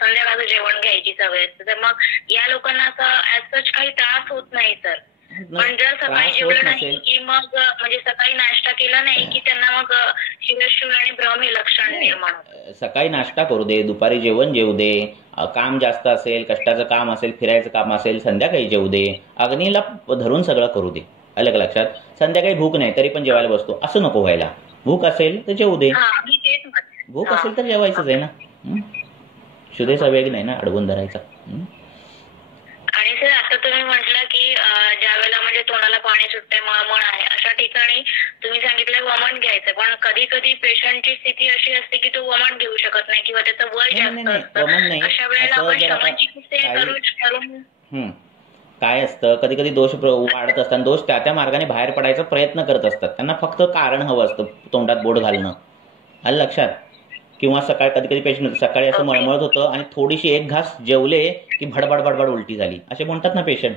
संध्याकाळचं जेवण घ्यायची सवय असते, तर मग या लोकांना असं ऍज सच काही त्रास होत नाही सर. पण जर सकाळी जेवलं नाही की मग म्हणजे सकाळी नाश्ता केला नाही की त्यांना मग शिरशूल आणि भ्रम हे लक्षण निर्माण होतं. सकाळी नाश्ता करू दे, दुपारी जेवण जेवू दे, काम जास्त असेल, कष्टाचं काम असेल, फिरायचं काम असेल, संध्याकाळी जेवू दे, अग्नीला धरून सगळं करू दे. अलग लक्षात. संध्याकाळी भूक नाही तरी पण जेवायला बसतो असं नको व्हायला. भूक असेल तर जेवू दे, भूक असेल तर जेवायचंच आहे ना. शुद्धेचा वेग नाही ना अडवून धरायचा. आणि सर आता तुम्ही म्हटलं की ज्या वेळेला म्हणजे तोंडाला पाणी सुटते, मळमळ आहे, अशा ठिकाणी तुम्ही सांगितलं वमन घ्यायचं, पण कधी कधी पेशंटची स्थिती अशी असते की तो वमन घेऊ शकत नाही किंवा त्याचं वय जास्त असतं, अशा वेळेला आपण शमन चिकित्सा करून काय असतं कधी कधी दोष वाढत असतात, दोष त्या मार्गाने बाहेर पडायचा प्रयत्न करत असतात. त्यांना फक्त कारण हवं असतं तोंडात बोट घालणं. आलं लक्षात. किंवा सकाळी कधी कधी पेशंट सकाळी असं मळमळत होतं आणि थोडीशी एक घास जेवले की भडबड भडबड उलटी झाली असे म्हणतात ना पेशंट.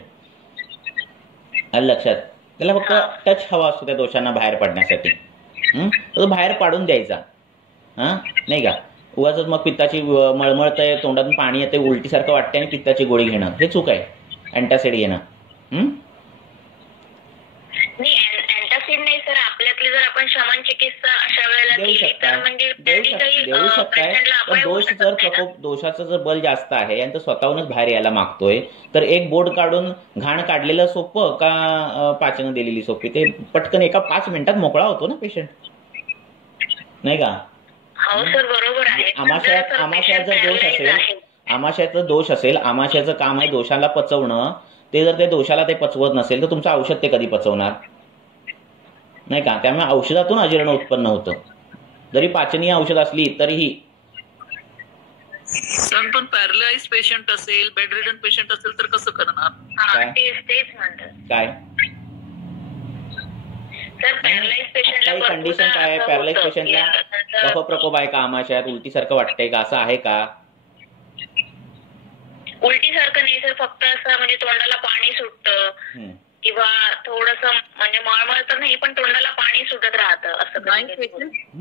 आलं लक्षात. त्याला फक्त टच हवा असतो त्या दोषांना बाहेर पडण्यासाठी. तो बाहेर पाडून द्यायचा. नाही का. उगाच मग पित्ताची मळमळतंय, तोंडातून पाणी येते, उलटीसारखं वाटते आणि पित्ताची गोळी घेणं हे चूक आहे. अँटासिड घेणं. नाही सर, आपल्यातली जर आपण शमन चिकित्सा अशा वेळेला केली तर म्हणजे देऊ शकताय. पण दोषाचं जर बल जास्त आहे आणि तो स्वतःहूनच बाहेर यायला मागतोय तर एक बोट काढून घाण काढलेलं सोपं का पाचन दिलेली सोपी. ते पटकन एका 5 मिनिटात मोकळा होतो ना पेशंट. नाही का. हो सर बरोबर आहे. आमाशयाचा दोष असेल, आमाशयाचं काम आहे दोषाला पचवणं. ते जर ते दोषाला ते पचवत नसेल तर तुमचं औषध ते कधी पचवणार. नाही का. त्यामुळे औषधातून अजीर्ण उत्पन्न होतं. जरी पाचनीय औषध असली तरीही. पण पॅरलाइज पेशंट असेल, बेड रिडन पेशंट असेल तर कसं करणार. काय काही कंडिशन काय आहे. पॅरलाइज पेशंटला कफ प्रकोप आहे का, आमाशयात उलटीसारखं वाटतंय का, असं आहे का. उलटीसारखं नाही सर, फक्त असं म्हणजे तोंडाला पाणी सुटतं किंवा थोडस म्हणजे मळमळ तर नाही पण तोंडाला पाणी सुटत राहतं असं.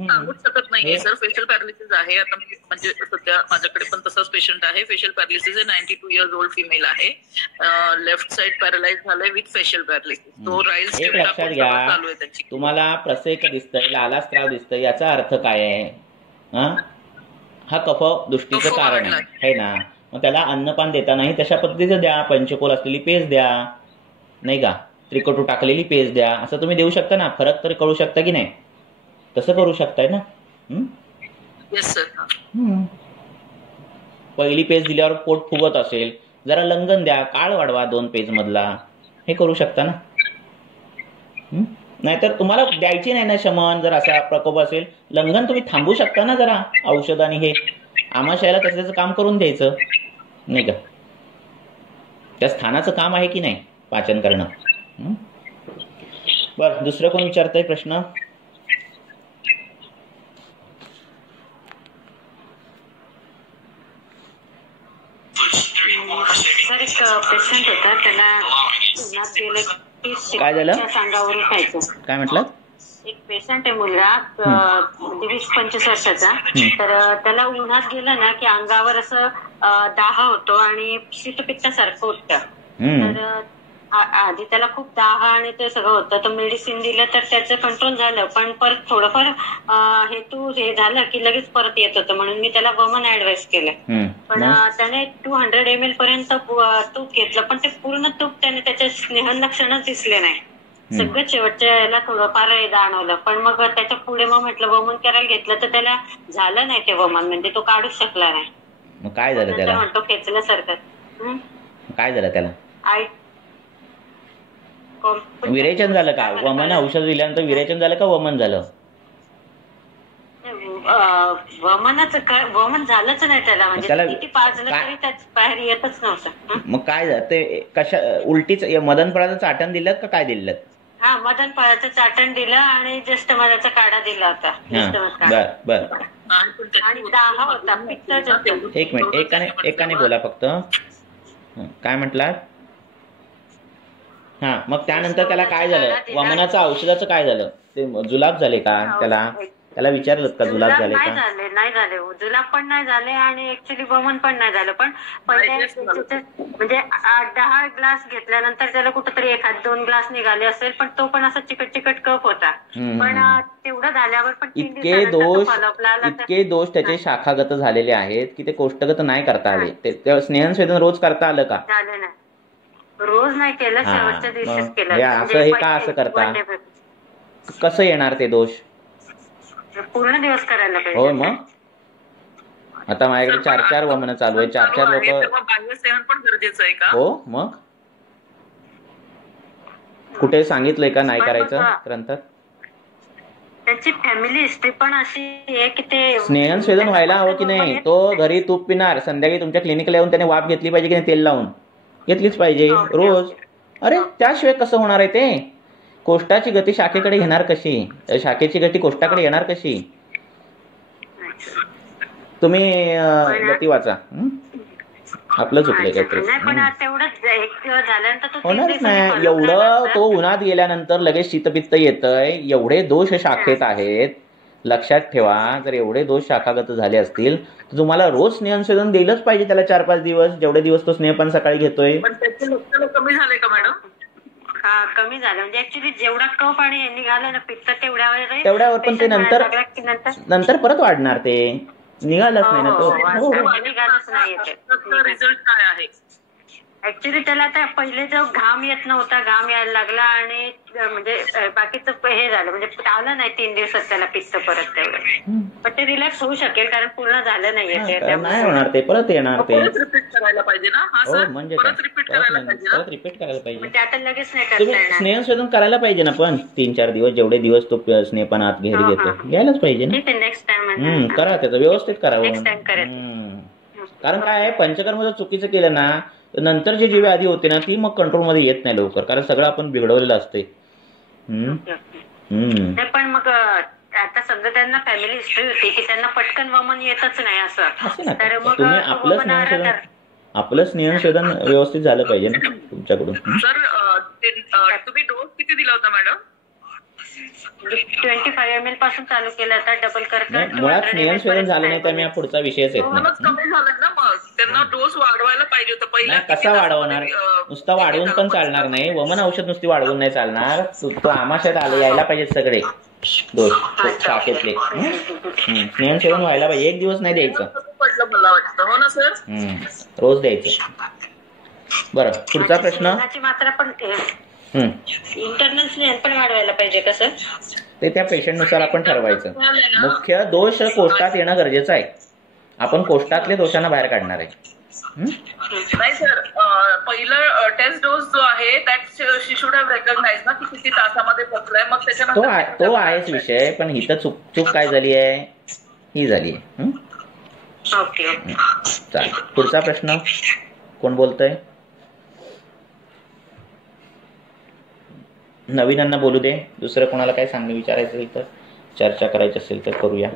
सांगूच शकत नाहीये सर. फेशियल पॅरालिसिस आहे आता म्हणजे सध्या माझ्याकडे पण तसाच पेशंट आहे. फेशियल पॅरालिसिस आहे. 92 इयर्स ओल्ड फिमेल आहे. लेफ्ट साइड पॅरालाइज झालंय विथ फेशियल पॅरालिसिस. तो राईल्स एक लक्षात घ्या. तुम्हाला प्रसेक दिसतंय, लालास्त्राव दिसतंय, याचा अर्थ काय आहे. हा कफ दृष्टीचं कारण आहे ना. मग त्याला अन्नपान देतानाही तशा पद्धतीचं द्या. पंचकोल असलेली पेज द्या. नाही का. त्रिकटू टाकलेली पेज द्या. असं तुम्ही देऊ शकता ना. फरक तरी कळू शकता की नाही. तसं करू शकताय ना. पहिली पेज दिल्यावर पोट फुगत असेल, जरा लंगन द्या, काळ वाढवा 2 पेज मधला. हे करू शकता ना. नाहीतर तुम्हाला द्यायची नाही ना शमन. जर असा प्रकोप असेल लंगन तुम्ही थांबू शकता ना जरा औषधाने. हे आमाशयाला त्याचं काम करून द्यायचं. नाही का. त्या स्थानाचं काम आहे की नाही पाचन करणं. बरं, दुसरं कोण विचारतंय प्रश्न. सर एक पेशंट होता, त्याला उन्हात गेलं काय झालं सांगावरून खायचं. काय म्हटलं. एक पेशंट आहे मुलगा 20-25 वर्षाचा. तर त्याला उन्हात गेलं ना की अंगावर असं दाह होतो आणि शीतपित्तासारखं उठतं. तर आधी त्याला खूप दाह आणि ते सगळं होतं. तर मेडिसिन दिलं तर त्याचं कंट्रोल झालं. पण परत थोडंफार हे झालं की लगेच परत येत होतं. म्हणून मी त्याला वमन ऍडवाइस केलं. पण त्याने 200 ml पर्यंत तूप घेतलं. पण ते पूर्ण तूप त्याने त्याच्या स्नेहन लक्षणच दिसले नाही. सगळं शेवटच्या याला थोडंफार जाणवलं. पण मग त्याच्या पुढे मग म्हटलं वमन करायला घेतलं तर त्याला झालं नाही ते वमन. म्हणजे तो काढूच शकला नाही. मग काय झालं त्याला. म्हणतो खेचल्यासारखं. काय झालं त्याला. विरेचन झालं का. वमन औषध दिल्यानंतर विरेचन झालं का वमन झालं. वमन झालंच नाही त्याला. म्हणजे किती पाजलं तरी त्याच बाहेर येतच नव्हतं. मग काय झालं ते. कशा उलटीच मदनफळाचं चाटण दिलं का काय दिलं. हा मदनफळाचं चाटण दिलं आणि ज्येष्ठ मधाचा काढा दिला होता. बर. आणि दाह होता, पित्त. एक मिनिट एकाने बोला फक्त. काय म्हटलात? हा, मग त्यानंतर त्याला काय झालं? वमनाचं औषधाचं काय झालं? ते जुलाब झाले का त्याला विचारलं का जुलाब झाले का? नाही झाले, जुलाब पण नाही झाले आणि ऍक्च्युली वमन पण नाही झालं. पण पहिले म्हणजे 8-10 ग्लास घेतल्यानंतर त्याला कुठेतरी 1-2 ग्लास निघाले असेल, पण तो पण असा चिकट कफ होता. पण तेवढं झाल्यावर पण इतके दोष त्याचे शाखागत झालेले आहेत की ते कोष्ठगत नाही करता आले. ते स्नेहसंवेदन रोज करता आलं का? झालं नाही, रोज नाही केलं, शेवटच्या दिवशीच केलं. असं हे का असं करता? कसं येणार ते दोष? पूर्ण दिवस करायला पाहिजे. हो, मग आता माझ्याकडे 4 वमन चालू आहे. 4 लोक. बाह्य सेवन पण गरजेचं आहे का? हो, मग कुठे सांगितलंय का नाही करायचं ग्रंथात? त्यांची फॅमिली हिस्ट्री पण अशी आहे की ते स्नेहसंवेदन व्हायला हवं की नाही? तो घरी तूप पिणार, संध्याकाळी तुमच्या क्लिनिकला येऊन त्याने वाफ घेतली पाहिजे की नाही? तेल लावून घेतलीच पाहिजे रोज. अरे त्याशिवाय कसं होणार आहे ते? कोष्ठाची गती शाखेकडे घेणार कशी? शाखेची गती कोष्ठाकडे येणार कशी? तुम्ही गती वाचा. आपलं चुकलंय काहीतरी. होणारच नाही. एवढं तो उन्हात गेल्यानंतर लगेच शीतपित्त येतंय, एवढे दोष शाखेत आहेत. लक्षात ठेवा, जर एवढे दोष शाखागत झाले असतील तर तुम्हाला रोज स्नेहसंवेदन दिलंच पाहिजे त्याला 4-5 दिवस, जेवढे दिवस तो स्नेहपान सकाळी घेतोय. पण त्याचे लक्षण कमी झाले का मॅडम? हा, कमी झालं. म्हणजे ऍक्च्युली जेवढा कफ आणि निघालं ना पित्त तेवढ्यावर पण ते नंतर परत वाढणार. ते निघालच नाही ना तो. निघालच नाही. रिझल्ट काय आहे? ऍक्च्युली त्याला आता पहिले जो घाम येत नव्हता, घाम यायला लागला आणि म्हणजे बाकीचं हे झालं, म्हणजे आलं नाही 3 दिवसात त्याला पित्त परत तेवढं. पण ते रिलॅक्स होऊ शकेल कारण पूर्ण झालं नाहीये. नाही होणार ते, परत येणार ते. रिपीट करायला पाहिजे ना? हा सर, म्हणजे परत रिपीट करायला पाहिजे. ते आता लगेच नाही तुम्ही करता येणार. स्नेहसंवेदन करायला पाहिजे ना, पण 3-4 दिवस जेवढे दिवस तो स्नेहपान आत घेरी घेतो घ्यायलाच पाहिजे ना. नेक्स्ट टाइम करा, त्याचं व्यवस्थित करावं. नेक्स्ट टाइम करायचं. कारण काय आहे, पंचकर्म जर चुकीचं केलं ना, नंतर जी व्याधी होते ना ती मग कंट्रोलमध्ये येत नाही लवकर, कारण सगळं आपण बिघडवलेलं असते. पण मग आता समजा त्यांना फॅमिली हिस्ट्री होती की त्यांना पटकन वमन येतच नाही असं, तर मग तुम्ही आपलं स्नेहसंवेदन व्यवस्थित झालं पाहिजे ना तुमच्याकडून. सर, तुम्ही डोस किती दिला होता मॅडम? 25 ml पासून चालू केलं आता, डबल करतात. मुळात स्नेहसंवेदन झालं नाही तर मी पुढचा विषयच येत नाही. कमी झालं ना, मग त्यांना डोस वाढवायला पाहिजे होता पहिला. कसा वाढवणार? नुसता वाढवून पण चालणार नाही. वमन औषध नुसती वाढवून नाही चालणार. तो आमाशयात आले यायला पाहिजेत सगळे दोष शाखेतले. स्नेहसंवेदन व्हायला पाहिजे. 1 दिवस नाही द्यायचं, मला वाटतं. हो ना सर? रोज द्यायचं. बरं, पुढचा प्रश्न. मात्रा पण इंटरनल स्नेहन पण वाढवायला पाहिजे का सर? ते त्या पेशंटनुसार आपण ठरवायचं. मुख्य दोष कोष्ठात येणं गरजेचं आहे. आपण कोष्ठातले दोषांना बाहेर काढणार आहे. नाही सर, पहिलं टेस्ट डोस जो आहे that she should have recognise ना की किती तासामध्ये पोहोचलाय. मग त्याच्यानंतर तो आहेच विषय, पण ही तर चूक काय झाली आहे, ही झाली आहे. ओके, चालेल. पुढचा प्रश्न कोण बोलतोय? नवीनांना बोलू दे. दुसरं कोणाला काय सांगणं विचारायचं असेल तर, चर्चा करायची असेल तर करूया.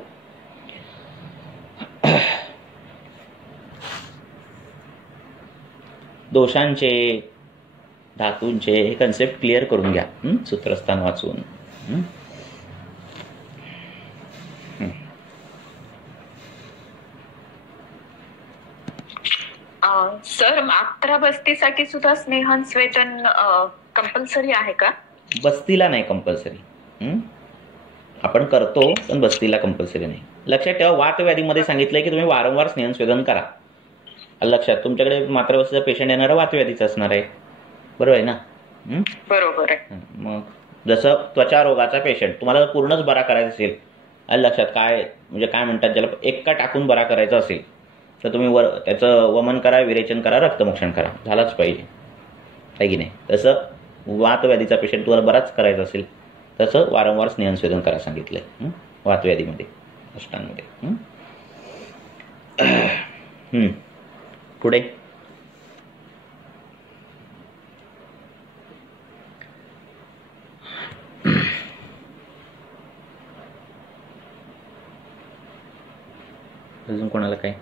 दोषांचे, धातूंचे हे कन्सेप्ट क्लिअर करून घ्या सूत्रस्थान वाचून. सर, मात्रा बस्तीसाठी सुद्धा स्नेहसंवेदन कंपल्सरी आहे का? बस्तीला नाही कंपल्सरी. आपण करतो पण बस्तीला कंपल्सरी नाही. लक्षात ठेवा, वातव्याधीमध्ये सांगितलंय की तुम्ही वारंवार स्नेहसंवेदन करा. लक्षात, तुमच्याकडे मात्रावस्थेचा पेशंट येणारा वातव्याधीचा असणार आहे, बरोबर आहे ना? बरोबर आहे. मग जसं त्वचा रोगाचा पेशंट तुम्हाला पूर्णच बरा करायचा असेल, लक्षात काय म्हणजे काय म्हणतात ज्याला एक्का टाकून बरा करायचा असेल तर तुम्ही त्याचं वमन करा, विरेचन करा, रक्तमोक्षण करा, झालाच पाहिजे, आहे की नाही? तसं वातव्याधीचा पेशंट तुम्हाला बराच करायचा असेल तसं वारंवार स्नेहसंवेदन करा सांगितलंय वातव्याधीमध्ये, अष्टांमध्ये. पुढे अजून कोणाला काय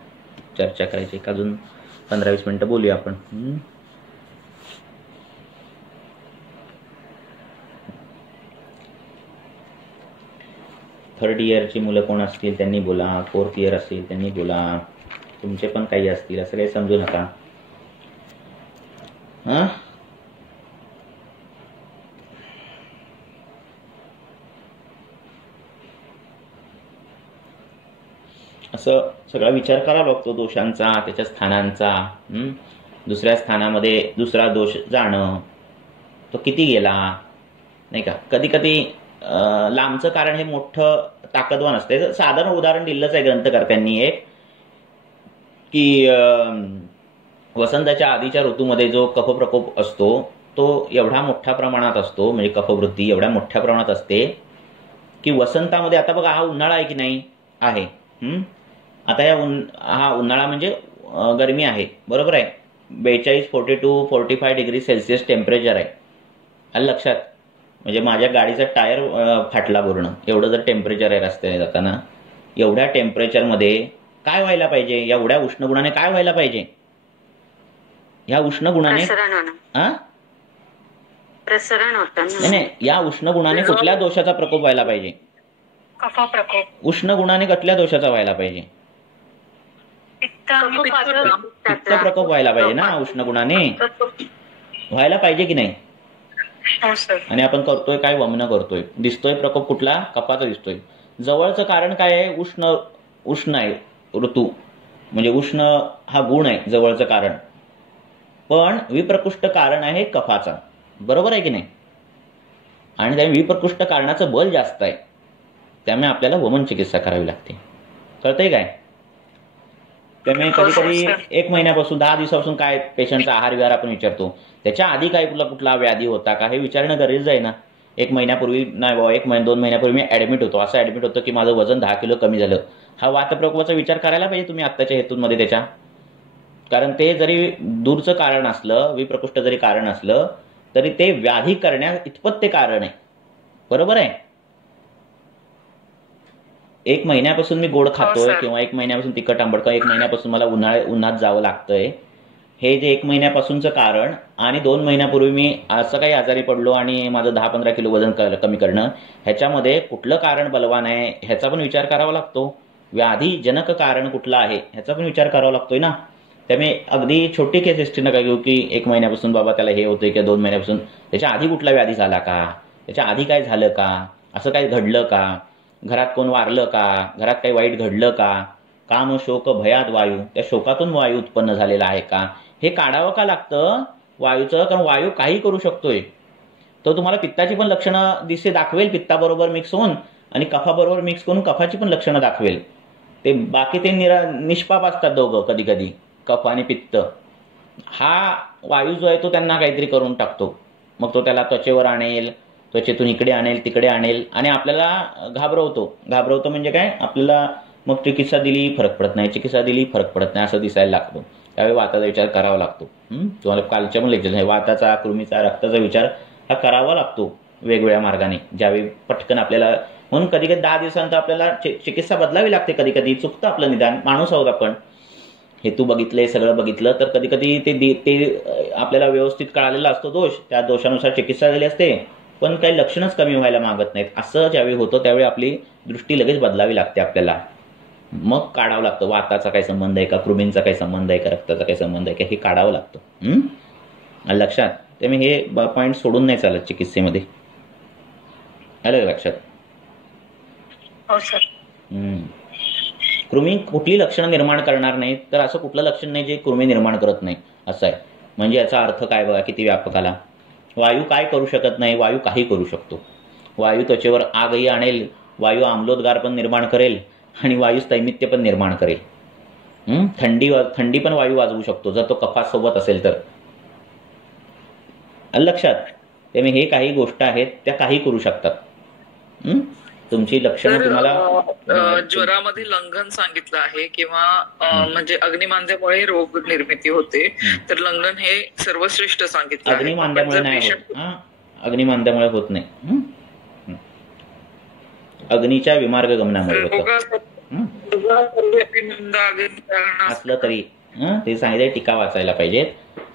चर्चा करायची? अजून 15-20 मिनिटं बोलूया आपण. थर्ड इयरची मुलं कोण असतील त्यांनी बोला, 4th इयर असतील त्यांनी बोला, तुमचे पण काही असतील, असं काही समजू नका. हां, असं सगळा विचार करावा लागतो दोषांचा, त्याच्या स्थानांचा. दुसऱ्या स्थानामध्ये दुसरा दोष जाणं, तो किती गेला नाही का. कधी कधी लांबचं कारण हे मोठं ताकदवान असते. साधारण उदाहरण दिलंच आहे ग्रंथकर्त्यांनी एक, की वसंताच्या आधीच्या ऋतूमध्ये जो कफप्रकोप असतो तो एवढा मोठ्या प्रमाणात असतो, म्हणजे कफवृत्ती एवढ्या मोठ्या प्रमाणात असते की वसंतामध्ये, आता बघा हा उन्हाळा आहे की नाही आहे, आता हा उन्हाळा म्हणजे गरमी आहे, बरोबर आहे. 42, 42, 45 डिग्री सेल्सिअस टेम्परेचर आहे. आलं लक्षात. म्हणजे माझ्या गाडीचा टायर फाटला पूर्ण, एवढं जर टेम्परेचर आहे रस्त्याने जाताना. एवढ्या टेम्परेचरमध्ये काय व्हायला पाहिजे, एवढ्या उष्णगुणाने काय व्हायला पाहिजे, ह्या उष्णगुणाने प्रसरण होतं. नाही, या उष्णगुणाने कुठल्या दोषाचा प्रकोप व्हायला पाहिजे, कफप्रकोप. उष्णगुणाने कुठल्या दोषाचा व्हायला पाहिजे, पित्त प्रकोप व्हायला पाहिजे ना, उष्णगुणाने व्हायला पाहिजे की नाही. आणि आपण करतोय काय, वमन करतोय. दिसतोय प्रकोप कुठला, कफाचा दिसतोय. जवळचं कारण काय आहे, उष्ण आहे ऋतू, म्हणजे उष्ण हा गुण आहे जवळचं कारण. पण विप्रकृष्ट कारण आहे कफाचा, बरोबर आहे की नाही. आणि त्या विप्रकृष्ट कारणाचं बल जास्त आहे, त्यामुळे आपल्याला वमन चिकित्सा करावी लागते. कळतंय काय. त्यामुळे कधी कधी 1 महिन्यापासून 10 दिवसापासून काय पेशंटचा आहार विहार आपण विचारतो, त्याच्या आधी काय कुठला व्याधी होता का हे विचारणं गरजेचं आहे ना. 1 महिन्यापूर्वी नाही बाबा, 2 महिन्यापूर्वी मी ॲडमिट होतो, असं ॲडमिट होतं की माझं वजन 10 किलो कमी झालं, हा वातप्रकोपाचा विचार करायला पाहिजे तुम्ही आत्ताच्या हेतूंमध्ये त्याच्या. कारण ते जरी दूरचं कारण असलं, विप्रकृष्ट जरी कारण असलं तरी ते व्याधी करण्या इतपत ते कारण आहे, बरोबर आहे. 1 महिन्यापासून मी गोड खातोय किंवा 1 महिन्यापासून तिखट आंबट, 1 महिन्यापासून मला उन्हात जावं लागतंय, हे जे 1 महिन्यापासूनचं कारण, आणि 2 महिन्यापूर्वी मी असं काही आजारी पडलो आणि माझं 10-15 किलो वजन कमी करणं, ह्याच्यामध्ये कुठलं कारण बलवान आहे ह्याचा पण विचार करावा लागतो. व्याधीजनक कारण कुठलं आहे ह्याचा पण विचार करावा लागतोय ना. त्यामुळे अगदी छोटी केस हिस्ट्री नका घेऊ की 1 महिन्यापासून बाबा त्याला हे होतंय किंवा 2 महिन्यापासून, त्याच्या आधी कुठला व्याधी झाला का, त्याच्या आधी काय झालं का, असं काय घडलं का, घरात कोण वारलं का, घरात काही वाईट घडलं का, काम शोक भयात वायू, त्या शोकातून वायू उत्पन्न झालेला आहे का, हे काढावं का लागतं वायूचं. कारण वायू काही करू शकतोय. तो तुम्हाला पित्ताची पण लक्षणं दाखवेल पित्ताबरोबर मिक्स होऊन, आणि कफाबरोबर मिक्स करून कफाची पण लक्षणं दाखवेल. ते बाकी ते निष्पाप असतात दोघं कधी कधी, कफ आणि पित्त. हा वायू जो आहे तो त्यांना काहीतरी करून टाकतो. मग तो त्याला त्वचेवर आणेल, त्वचेतून इकडे आणेल तिकडे आणेल, आणि आपल्याला घाबरवतो म्हणजे काय, आपल्याला मग चिकित्सा दिली फरक पडत नाही, चिकित्सा दिली फरक पडत नाही असं दिसायला लागतो. त्यावेळी वाताचा विचार करावा लागतो. तुम्हाला कालच्या पण लेक्चर आहे, वाताचा, कृमीचा, रक्ताचा विचार हा करावा लागतो वेगवेगळ्या मार्गाने. ज्यावेळी पटकन आपल्याला, म्हणून कधी कधी 10 दिवसानंतर आपल्याला चिकित्सा बदलावी लागते. कधी कधी चुकतं आपलं निदान, माणूस आहोत आपण, हेतू बघितले सगळं बघितलं तर कधी कधी ते आपल्याला व्यवस्थित कळालेला असतो दोष, त्या दोषानुसार चिकित्सा झाली असते, पण काही लक्षणच कमी व्हायला मागत नाहीत. असं ज्यावेळी होतं त्यावेळी आपली दृष्टी लगेच बदलावी लागते आपल्याला. मग काढावं लागतं वाताचा काही संबंध आहे का, कृमींचा काही संबंध आहे का, रक्ताचा काही संबंध आहे का, हे काढावं लागतं लक्षात. त्यामुळे हे पॉईंट सोडून नाही चालत चिकित्सेमध्ये. आलं लक्षात. हो सर. कृमी कुठली लक्षणं निर्माण करणार नाहीत, तर असं कुठलं लक्षण नाही जे कृमी निर्माण करत नाही असं आहे. म्हणजे याचा अर्थ काय बघा, किती व्यापक आला. वायू काय करू शकत नाही, वायू काही करू शकतो. वायू त्वचेवर आगही आणेल, वायू आम्लोद्गार पण निर्माण करेल, आणि वायू स्थैमित्य पण निर्माण करेल. थंडी पण वायू वाजवू शकतो जर तो कफासोबत असेल तर. लक्षात. त्यामुळे हे काही गोष्ट आहेत त्या काही करू शकतात. तुमची लक्षणं तुम्हाला ज्वरामध्ये लंघन सांगितलं आहे किंवा म्हणजे अग्निमांद्यामुळे रोग निर्मिती होते, तर लंघन हे सर्वश्रेष्ठ सांगितलं. अग्निमांद्यामुळे नाही होत, अग्निमांद्यामुळे होत नाही, अग्नीच्या विमार्ग गमनामुळे होतं. असलं तरी ते सांगितलं टीका वाचायला पाहिजेत.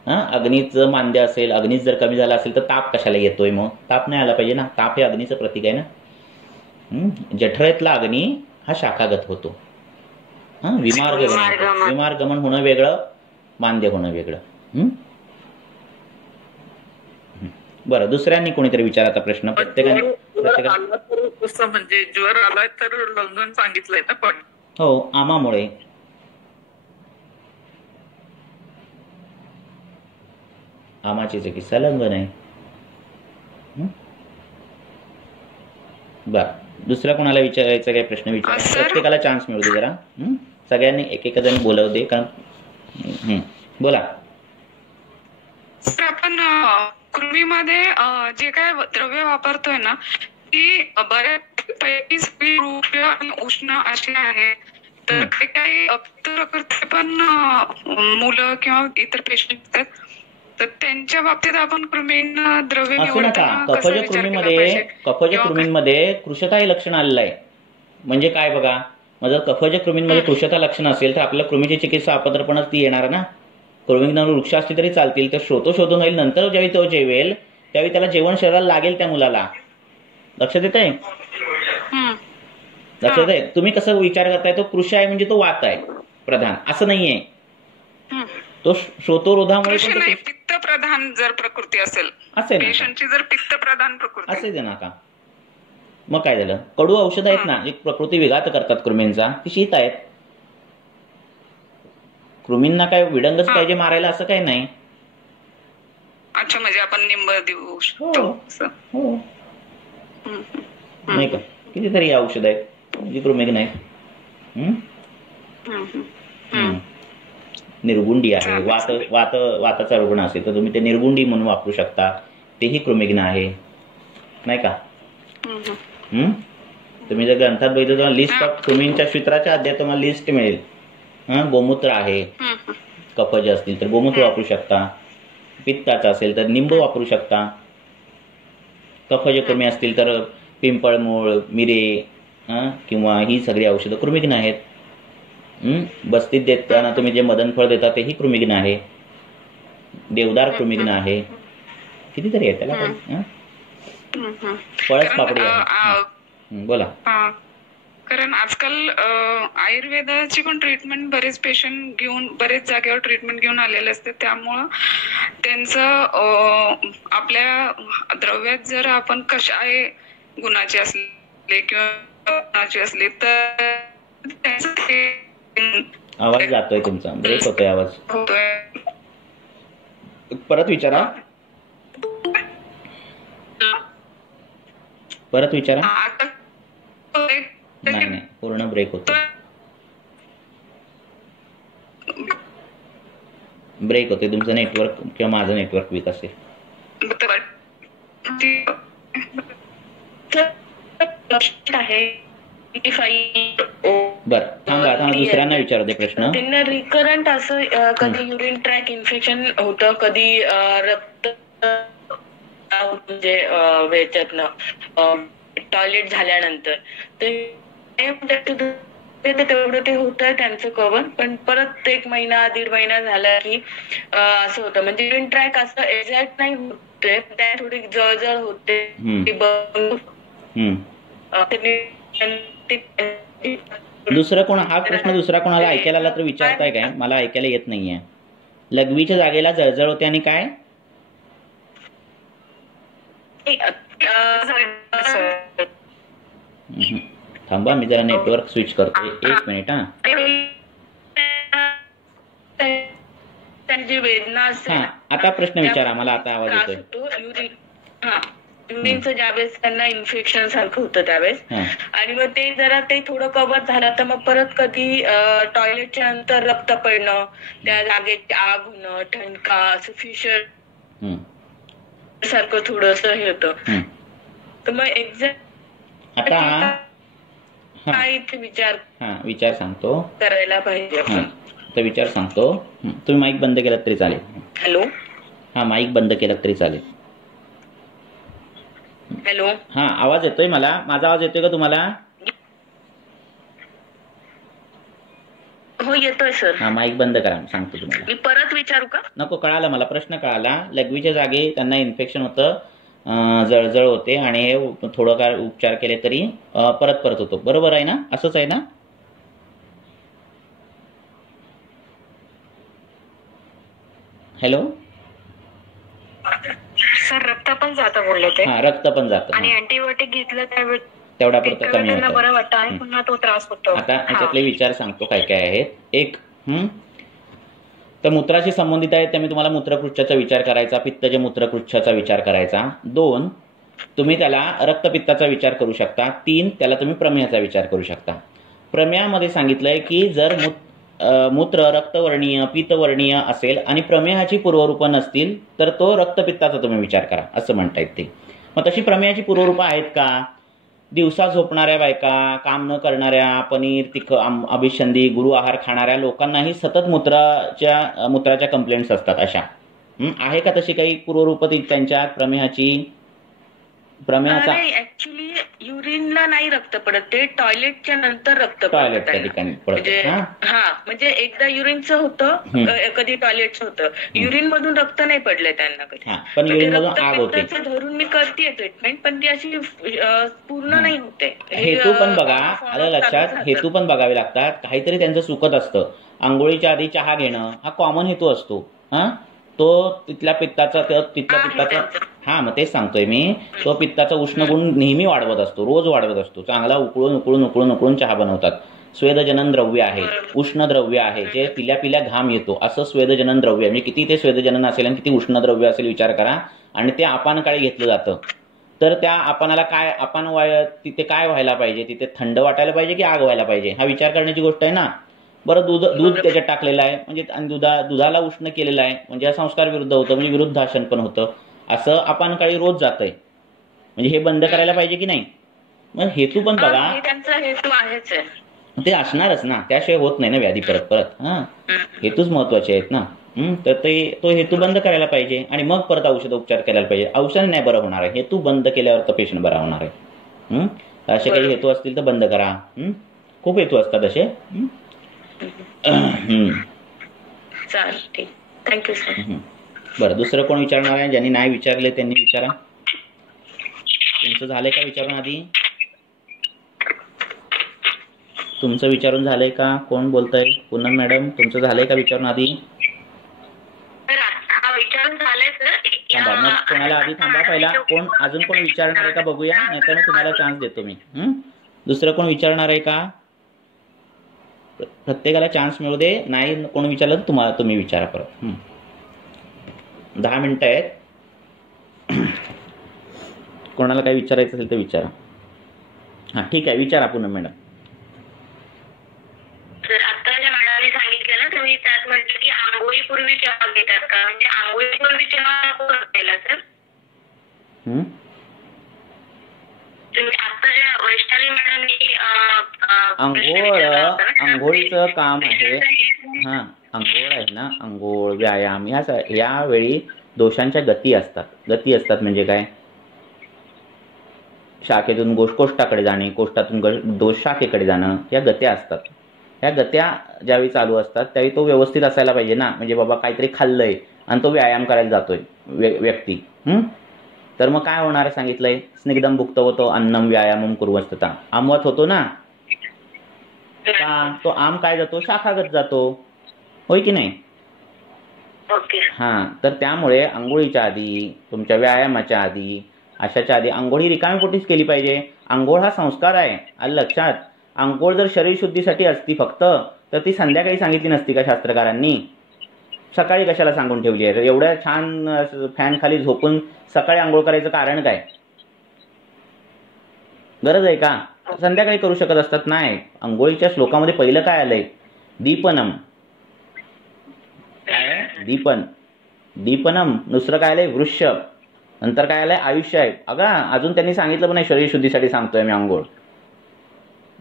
अग्नीचं मांद्य असेल, अग्नीच जर कमी झाला असेल तर ताप कशाला येतोय? मग ताप नाही आला पाहिजे ना. ताप हे अग्नीचं प्रतीक आहे ना. जठरेतला अग्नी हा शाखागत होतो. विमारगमन होणं वेगळं, मांद्य होणं वेगळं. बरं, दुसऱ्यांनी कोणीतरी विचारायचा प्रश्न. प्रत्येकाने म्हणजे ज्वर आलाय तर लंघन सांगितलंय ना. पण हो, आमामुळे. आमाची चिकित्सा लंघन आहे. बर, दुसरा कोणाला विचारायचा काय प्रश्न विचारा. प्रत्येकाला चान्स मिळू दे जरा. सगळ्यांनी एक जण बोलव दे. कारण बोला. आपण कृमीमध्ये जे काय द्रव्य वापरतोय ना, ती बऱ्यापैकी सगळी रूप आणि उष्ण अशी आहे. तर ते काही प्रकृती पण मुलं किंवा इतर पेशंट असतात, तर त्यांच्या बाबतीत आपण कृमींना द्रव्य निवडताना कसं विचार केला पाहिजे? कफज कृमींमध्ये कृशता हे लक्षण आलेलं आहे. म्हणजे काय बघा, जर कफज कृमींमध्ये कृशता लक्षण असेल तर आपल्याला कृमीची चिकित्सा अपत्रपणच ती येणार ना. कृमींना वृक्ष असली तरी चालतील, तर शोधून होईल. नंतर ज्यावेळी तो जेवेल त्यावेळी त्याला जेवण शरीराला लागेल त्या मुलाला. लक्षात येत आहे? लक्षात आहे? तुम्ही कसं विचार करताय, तो कृश आहे म्हणजे तो वात आहे प्रधान, असं नाहीये. तो श्रोतोरोधामुळे पित्त प्रधान जर प्रकृती असेल, पेशंटची जर पित्त प्रधान प्रकृती असेल ना का, मग काय झालं? कडू औषध आहेत ना, एक प्रकृती विघात करतात कृमींचा, ती शीत आहेत. कृमींना काय विडंगच पाहिजे मारायला असं काही नाही. अच्छा, म्हणजे आपण निंब देऊ नाही का? कितीतरी औषध आहेत जी कृमिक नाहीत. निर्गुंडी आहे. वाताचा रुग्ण असेल तर तुम्ही ते निर्गुंडी म्हणून वापरू शकता, तेही कृमिग्न आहे, नाही का? तुम्ही जर ग्रंथात बघितलं तुम्हाला लिस्ट ऑफ कृमींच्या सूत्राच्या अध्यायात तुम्हाला लिस्ट मिळेल. गोमूत्र आहे, कफज असतील तर गोमूत्र वापरू शकता, पित्ताचा असेल तर निंब वापरू शकता, कफज कृमी असतील तर पिंपळमूळ, मिरे किंवा ही सगळी औषधं कृमिग्न आहेत. बस्तीत देताना तुम्ही जे मदनफळ देता तेही कृमिग्न आहे. देवदार कृमिग्न आहे. कितीतरी आहे त्याला. पळस पापडी आहे. बोला. कारण आजकाल आयुर्वेदाची पण ट्रीटमेंट बरेच पेशंट घेऊन बरेच जागेवर ट्रीटमेंट घेऊन आलेले असते, त्यामुळं त्यांचं आपल्या द्रव्यात जर आपण कशाय गुणाचे असले किंवा गुणाचे असले तर आवाज जातोय तुमचा, ब्रेक होतोय आवाज. परत विचारा. नाही, पूर्ण ब्रेक होतो. ब्रेक होते. तुमचं नेटवर्क किंवा माझं नेटवर्क वीक असेल. बर, थांबा, आता दुसऱ्यांना विचारू दे प्रश्न. त्यांना रिकरंट असं कधी युरिन ट्रॅक इन्फेक्शन होतं, कधी रक्त म्हणजे वेळच्यातनं टॉयलेट झाल्यानंतर, तेवढं ते होतं त्यांचं कव्हर. पण परत 1 महिना 1.5 महिना झाला की असं होतं. म्हणजे युरिन ट्रॅक असं एक्झॅक्ट नाही होते, त्या थोडी जळजळ होते. दुसरं कोण हा प्रश्न दुसरा कोणाला ऐकायला आला तर विचारताय काय? मला ऐकायला येत नाहीये. लघवीच्या जागेला जळजळ होते आणि काय? थांबा, मी जरा नेटवर्क स्विच करतो. 1 मिनिट. आता प्रश्न विचारा, मला आता आवाज येतोय. युरिनचं ज्यावेळेस त्यांना इन्फेक्शन सारखं होतं त्यावेळेस, आणि मग ते जरा ते थोडं कव्हर झालं तर मग परत कधी टॉयलेटच्या नंतर रक्त पडणं, त्या जागेत आग होणं, ठणका, असं फिशर सारखं थोडस हे होतं. तर मग एक्झॅक्ट काय इथे विचार सांगतो करायला पाहिजे आपण. तर विचार सांगतो. तुम्ही माईक बंद केलात तरी चालेल. हॅलो. माईक बंद केलात तरी चालेल. हॅलो. आवाज येतोय मला. माझा आवाज येतोय का तुम्हाला? हो येतोय सर. हा, माईक बंद करा, सांगतो तुम्हाला. मी परत विचारू का? नको, कळालं मला, प्रश्न कळाला. लघवीच्या जागी त्यांना इन्फेक्शन होतं, जळजळ होते आणि हे थोडं काय उपचार केले तरी परत होतो. बरोबर आहे ना? असंच आहे ना? हॅलो सर, रक्त पण जातं बोलले ते. हा, रक्त पण जातं आणि अँटीबायोटिक घेतलं त्यावेळी तेवढा पुरतं कमी होतं. बरं वाटतं आणि पुन्हा तो त्रास होतो. आता याच्यातले विचार सांगतो काय काय आहेत. एक, तर मूत्राशी संबंधित आहे तर मी तुम्हाला मूत्रकृच्छाचा विचार करायचा, पित्तज मूत्रकृच्छाचा विचार करायचा. 2, तुम्ही त्याला रक्तपित्ताचा विचार करू शकता. 3, त्याला तुम्ही प्रमेहाचा विचार करू शकता. प्रमेहामध्ये सांगितलंय की जर मूत्र रक्तवर्णीय पीतवर्णीय असेल आणि प्रमेहाची पूर्वरूपं नसतील तर तो रक्तपित्ताचा तुम्ही विचार करा, असं म्हणता येते. मग तशी प्रमेहाची पूर्वरूपं आहेत का? दिवसा झोपणाऱ्या बायका, काम न करणाऱ्या, पनीर, अभिषंधी, गुरु आहार खाणाऱ्या लोकांनाही सतत मूत्राच्या कंप्लेंट्स असतात. अशा आहे का तशी काही पूर्वरूपं त्यांच्यात प्रमेहाची? प्रमेहाचा ऍक्च्युली युरिनला नाही रक्त पडत, ते टॉयलेटच्या नंतर रक्त टॉयलेटच्या ठिकाणी पडत. हा, म्हणजे एकदा युरिनचं होतं, कधी टॉयलेटचं होतं. युरिन मधून रक्त नाही पडलंय त्यांना कधी, पण युरिन मधून आग होते. धरून मी करते ट्रीटमेंट, पण ती अशी पूर्ण नाही होते. हेतू पण बघा, आलं लक्षात, हेतू पण बघावे लागतात. काहीतरी त्यांचं चुकत असतं. आंघोळीच्या आधी चहा घेणं हा कॉमन हेतू असतो. तो तिथल्या पित्ताचा हा, मग तेच सांगतोय मी. तो पित्ताचा उष्णगुण नेहमी वाढवत असतो, रोज वाढवत असतो. चांगला उकळून चहा बनवतात. स्वेदजनन द्रव्य आहे, उष्ण द्रव्य आहे, जे पिल्या घाम येतो, असं स्वेदजनन द्रव्य. म्हणजे किती ते स्वेदजनन असेल आणि किती उष्ण द्रव्य असेल विचार करा. आणि ते आपानकाळी घेतलं जातं. तर त्या आपानाला काय, तिथे काय व्हायला पाहिजे? तिथे थंड वाटायला पाहिजे की आग व्हायला पाहिजे? हा विचार करण्याची गोष्ट आहे ना. बरं, दूध त्याच्यात टाकलेलं आहे म्हणजे आणि दुधाला उष्ण केलेलं आहे म्हणजे संस्कार विरुद्ध होतं, म्हणजे विरुद्धासन पण होतं. असं आपानकाळी रोज जातंय म्हणजे हे बंद करायला पाहिजे की नाही? मग हेतू पण बघा, त्यांचा हेतू आहेच, ते असणारच ना, त्याशिवाय होत नाही ना व्याधी परत. हेतूच महत्वाचे आहेत ना. तर तो हेतू बंद करायला पाहिजे आणि मग परत औषधोपचार करायला पाहिजे. औषध नाही बरं होणार आहे, हेतू बंद केल्यावर तर पेशंट बरा होणार आहे. असे काही हेतू असतील तर बंद करा. खूप हेतू असतात असे. चालेल, ठीक, थँक्यू सर. बरं, दुसरं कोण विचारणार आहे? ज्यांनी नाही विचारले त्यांनी विचारा. तुमचं झालंय का विचारून आधी? तुमचं विचारून झालंय का? कोण बोलतंय? पूनम मॅडम, तुमचं झालंय का विचारून आधी? मग कोणाला आधी थांबा, पहिला अजून कोण विचारणार आहे का बघूया, नाहीतर मग तुम्हाला चान्स देतो मी. दुसरं कोण विचारणार आहे का? प्रत्येकाला चान्स मिळू दे. नाही कोण विचारलं तर तुम्ही विचारा परत. 10 मिनिटं आहेत. कोणाला काही विचारायचं असेल तर विचारा. हा, ठीक आहे, विचारा पूनम मॅडम. सर, आता ज्या मॅडमने सांगितलं ना तुम्ही, त्यात म्हटलं की आंघोळीपूर्वी चहा घेतात का? म्हणजे आंघोळीपूर्वी चहा केला सर? तुम्ही आता ज्या वैशाली मॅडमनी आंघोळीचं काम आहे. आंघोळ आहे ना, आंघोळ, व्यायाम, यावेळी दोषांच्या गती असतात म्हणजे काय? शाखेतून कोष्टाकडे जाणे, कोष्टातून दोष शाखेकडे जाणं, या गत्या असतात. या गत्या ज्यावेळी चालू असतात त्यावेळी तो व्यवस्थित असायला पाहिजे ना. म्हणजे बाबा काहीतरी खाल्लंय आणि तो व्यायाम करायला जातोय व्यक्ती, तर मग काय होणार सांगितलंय? स्निग्धम भुक्तवतो अन्नम व्यायामम कुर्वस्तता. आमवत होतो ना, तो आम काय जातो? शाखागत जातो, होय की नाही? तर त्यामुळे आंघोळीच्या आधी, तुमच्या व्यायामाच्या आधी, अशाच्या आधी आंघोळी रिकामी पोटीच केली पाहिजे. आंघोळ हा संस्कार आहे, आलं लक्षात. आंघोळ जर शरीर शुद्धीसाठी असती फक्त, तर ती संध्याकाळी सांगितली नसती का शास्त्रकारांनी? सकाळी कशाला सांगून ठेवली आहे? एवढ्या छान फॅन खाली झोपून सकाळी आंघोळ करायचं कारण काय? गरज आहे का? संध्याकाळी करू शकत असतात. नाही, आंघोळीच्या श्लोकामध्ये पहिलं काय आलंय? दीपनम. काय? दीपनम. दुसरं काय आलंय? वृक्ष. नंतर काय आलंय? आयुष्य आहे. अजून त्यांनी सांगितलं पण नाही शरीर शुद्धीसाठी सांगतोय मी आंघोळ.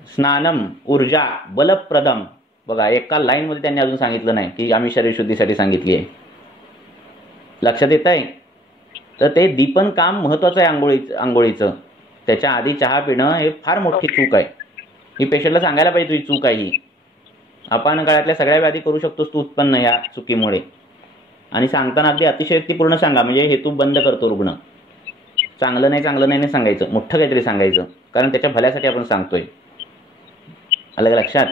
स्नानम, ऊर्जा, बलप्रदम. बघा, एका लाईन मध्ये त्यांनी अजून सांगितलं नाही की आम्ही शरीर शुद्धीसाठी सांगितली आहे. लक्षात येत आहे? तर ते दीपन काम महत्वाचं आहे आंघोळीचं. त्याच्या आधी चहा पिणं हे फार मोठी चूक आहे. ही पेशंटला सांगायला पाहिजे तुझी चूक आहे ही. अपान काळातल्या सगळ्या व्याधी करू शकतोस तू उत्पन्न या चुकीमुळे. आणि सांगताना अगदी अतिशयोक्तीपूर्ण सांगा, म्हणजे हेतू बंद करतो रुग्ण. चांगलं नाही सांगायचं, मोठं काहीतरी सांगायचं, कारण त्याच्या भल्यासाठी आपण सांगतोय. आलं का लक्षात?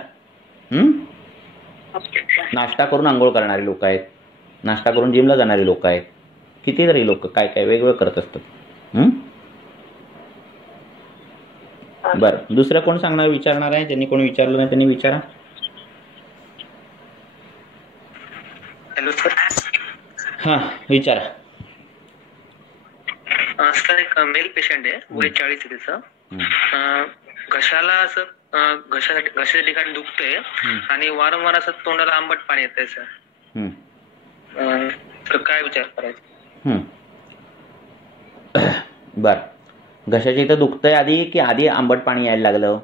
नाश्ता करून आंघोळ करणारे लोक आहेत, नाश्ता करून जिमला जाणारे लोक आहेत, कितीतरी लोक काय काय वेगवेगळं करत असतात. बरं, दुसरं कोण सांगणार विचारणार आहे? ज्यांनी कोणी विचारलं नाही त्यांनी विचारा. Hello sir. हां विचारा. सर एक मेल पेशंट आहे, वय 40 त्याचं. घशाला असं घशाच्या ठिकाणी दुखतंय आणि वारंवार असं तोंडाला आंबट पाणी येतंय सर. तर काय विचार करायचा? बर, घशाच्या इथं दुखतंय आधी की आधी आंबट पाणी यायला लागलं?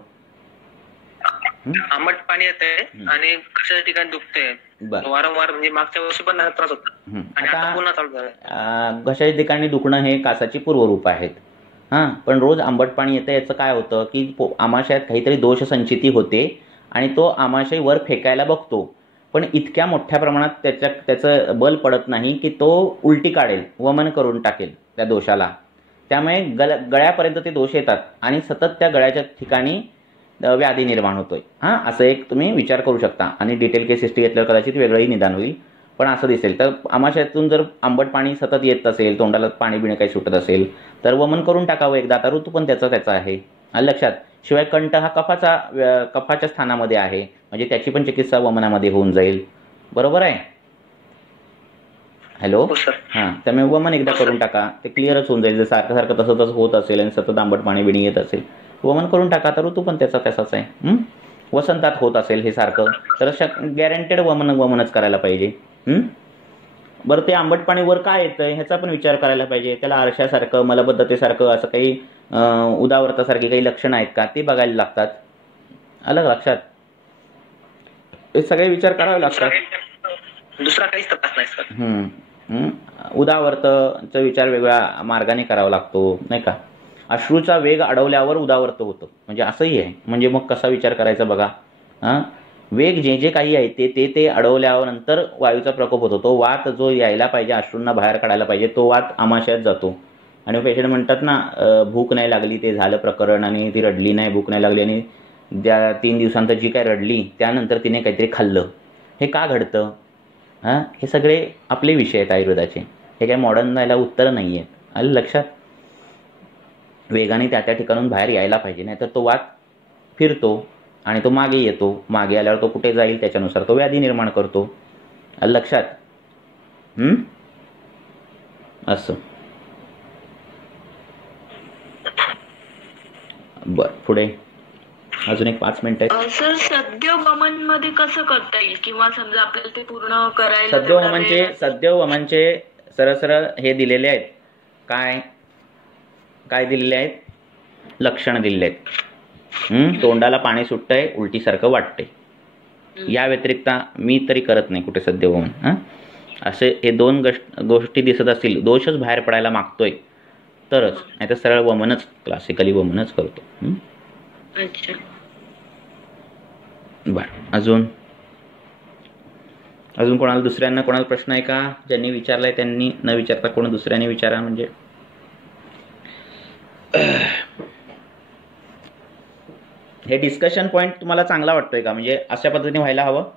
आंबट पाणी येतंय आणि घशाच्या ठिकाणी दुखतंय वारंवार, म्हणजे मागच्या वर्षी पण त्रास होता आणि आता पुन्हा चालू झालं. घशाच्या ठिकाणी दुखणं हे कासाची पूर्वरूप आहेत. पण रोज आंबट पाणी येतं याचं काय होतं की आमाशयात काहीतरी दोष संचिती होते आणि तो आमाशय वर फेकायला बघतो, पण इतक्या मोठ्या प्रमाणात त्याचं बल पडत नाही की तो उलटी काढेल, वमन करून टाकेल त्या दोषाला. त्यामुळे गळ्यापर्यंत ते दोष येतात आणि सतत त्या गळ्याच्या ठिकाणी व्याधी निर्माण होतोय. असं एक तुम्ही विचार करू शकता आणि डिटेल केस हिस्ट्री घेतल्यावर कदाचित वेगळंही निदान होईल, पण असं दिसेल. तर आमाशयातून जर आंबट पाणी सतत येत असेल, तोंडाला पाणी बिणे काही सुटत असेल तर वमन करून टाकावं एकदा. आता ऋतू पण त्याचा आहे, लक्षात. शिवाय कंठ हा कफाच्या स्थानामध्ये आहे, म्हणजे त्याची पण चिकित्सा वमनामध्ये होऊन जाईल. बरोबर आहे? हॅलो. त्यामुळे वमन एकदा करून टाका, ते क्लिअरच होऊन जाईल. जर सारखं सारखं तसं होत असेल आणि सतत आंबट पाणी बिणी येत असेल, वमन करून टाका. तर ऋतू पण त्याचाच आहे. वसंतात होत असेल हे सारखं, तर गॅरंटेड वमनच करायला पाहिजे. बरं, ते आंबट पाणी वर काय येतंय ह्याचा पण विचार करायला पाहिजे. त्याला आरशासारखं, मलबद्धतेसारखं, असं काही उदावर्तासारखी काही लक्षणं आहेत का ते बघायला लागतात. आलं लक्षात? हे सगळे विचार करावे लागतात. दुसरा काहीच तपास नाही सर. उदावर्तचा विचार वेगळ्या मार्गाने करावा लागतो, नाही का? अश्रूचा वेग अडवल्यावर उदावर्त होतं, म्हणजे असंही आहे. म्हणजे मग कसा विचार करायचा बघा. वेग जे काही आहे ते अडवल्यावर नंतर वायूचा प्रकोप होतो. तो वात जो यायला पाहिजे, अश्रूंना बाहेर काढायला पाहिजे, तो वात आमाशयात जातो. आणि पेशंट म्हणतात ना, भूक नाही लागली ते झालं प्रकरण, आणि ती रडली नाही, भूक नाही लागली, आणि 3 दिवसांत जी काय रडली त्यानंतर तिने काहीतरी खाल्लं. हे का घडतं? हे सगळे आपले विषय आहेत आयुर्वेदाचे. हे काय मॉडर्न यायला उत्तरं नाही आहेत. आलं लक्षात? वेगाने त्या ठिकाणून बाहेर यायला पाहिजे, नाहीतर तो वात फिरतो आणि तो मागे येतो. मागे आल्यावर तो कुठे जाईल त्याच्यानुसार तो व्याधी निर्माण करतो. आलं लक्षात? असं. बरं, पुढे अजून एक 5 मिनिटं. सर, सद्य वमन मध्ये कसं करता येईल, किंवा समजा आपल्याला ते पूर्ण करायला सद्य वमनचे सरळ हे दिलेले आहेत. काय दिलेले आहेत? लक्षण दिलेले आहेत. तोंडाला पाणी सुटतंय, उलटीसारखं वाटतंय. या व्यतिरिक्त मी तरी करत नाही कुठे सद्य वमन. असे हे 2 गोष्टी दिसत असतील, दोषच बाहेर पडायला मागतोय तरच, नाही तर सरळ वमनच, क्लासिकली वमनच करतो. अच्छा. बरं, अजून कोणाला दुसऱ्यांना कोणाला प्रश्न आहे का? ज्यांनी विचारलाय त्यांनी न विचारता कोण दुसऱ्याने विचारा. म्हणजे हे डिस्कशन पॉइंट तुम्हाला चांगला वाटतोय का? म्हणजे अशा पद्धतीने व्हायला हवं.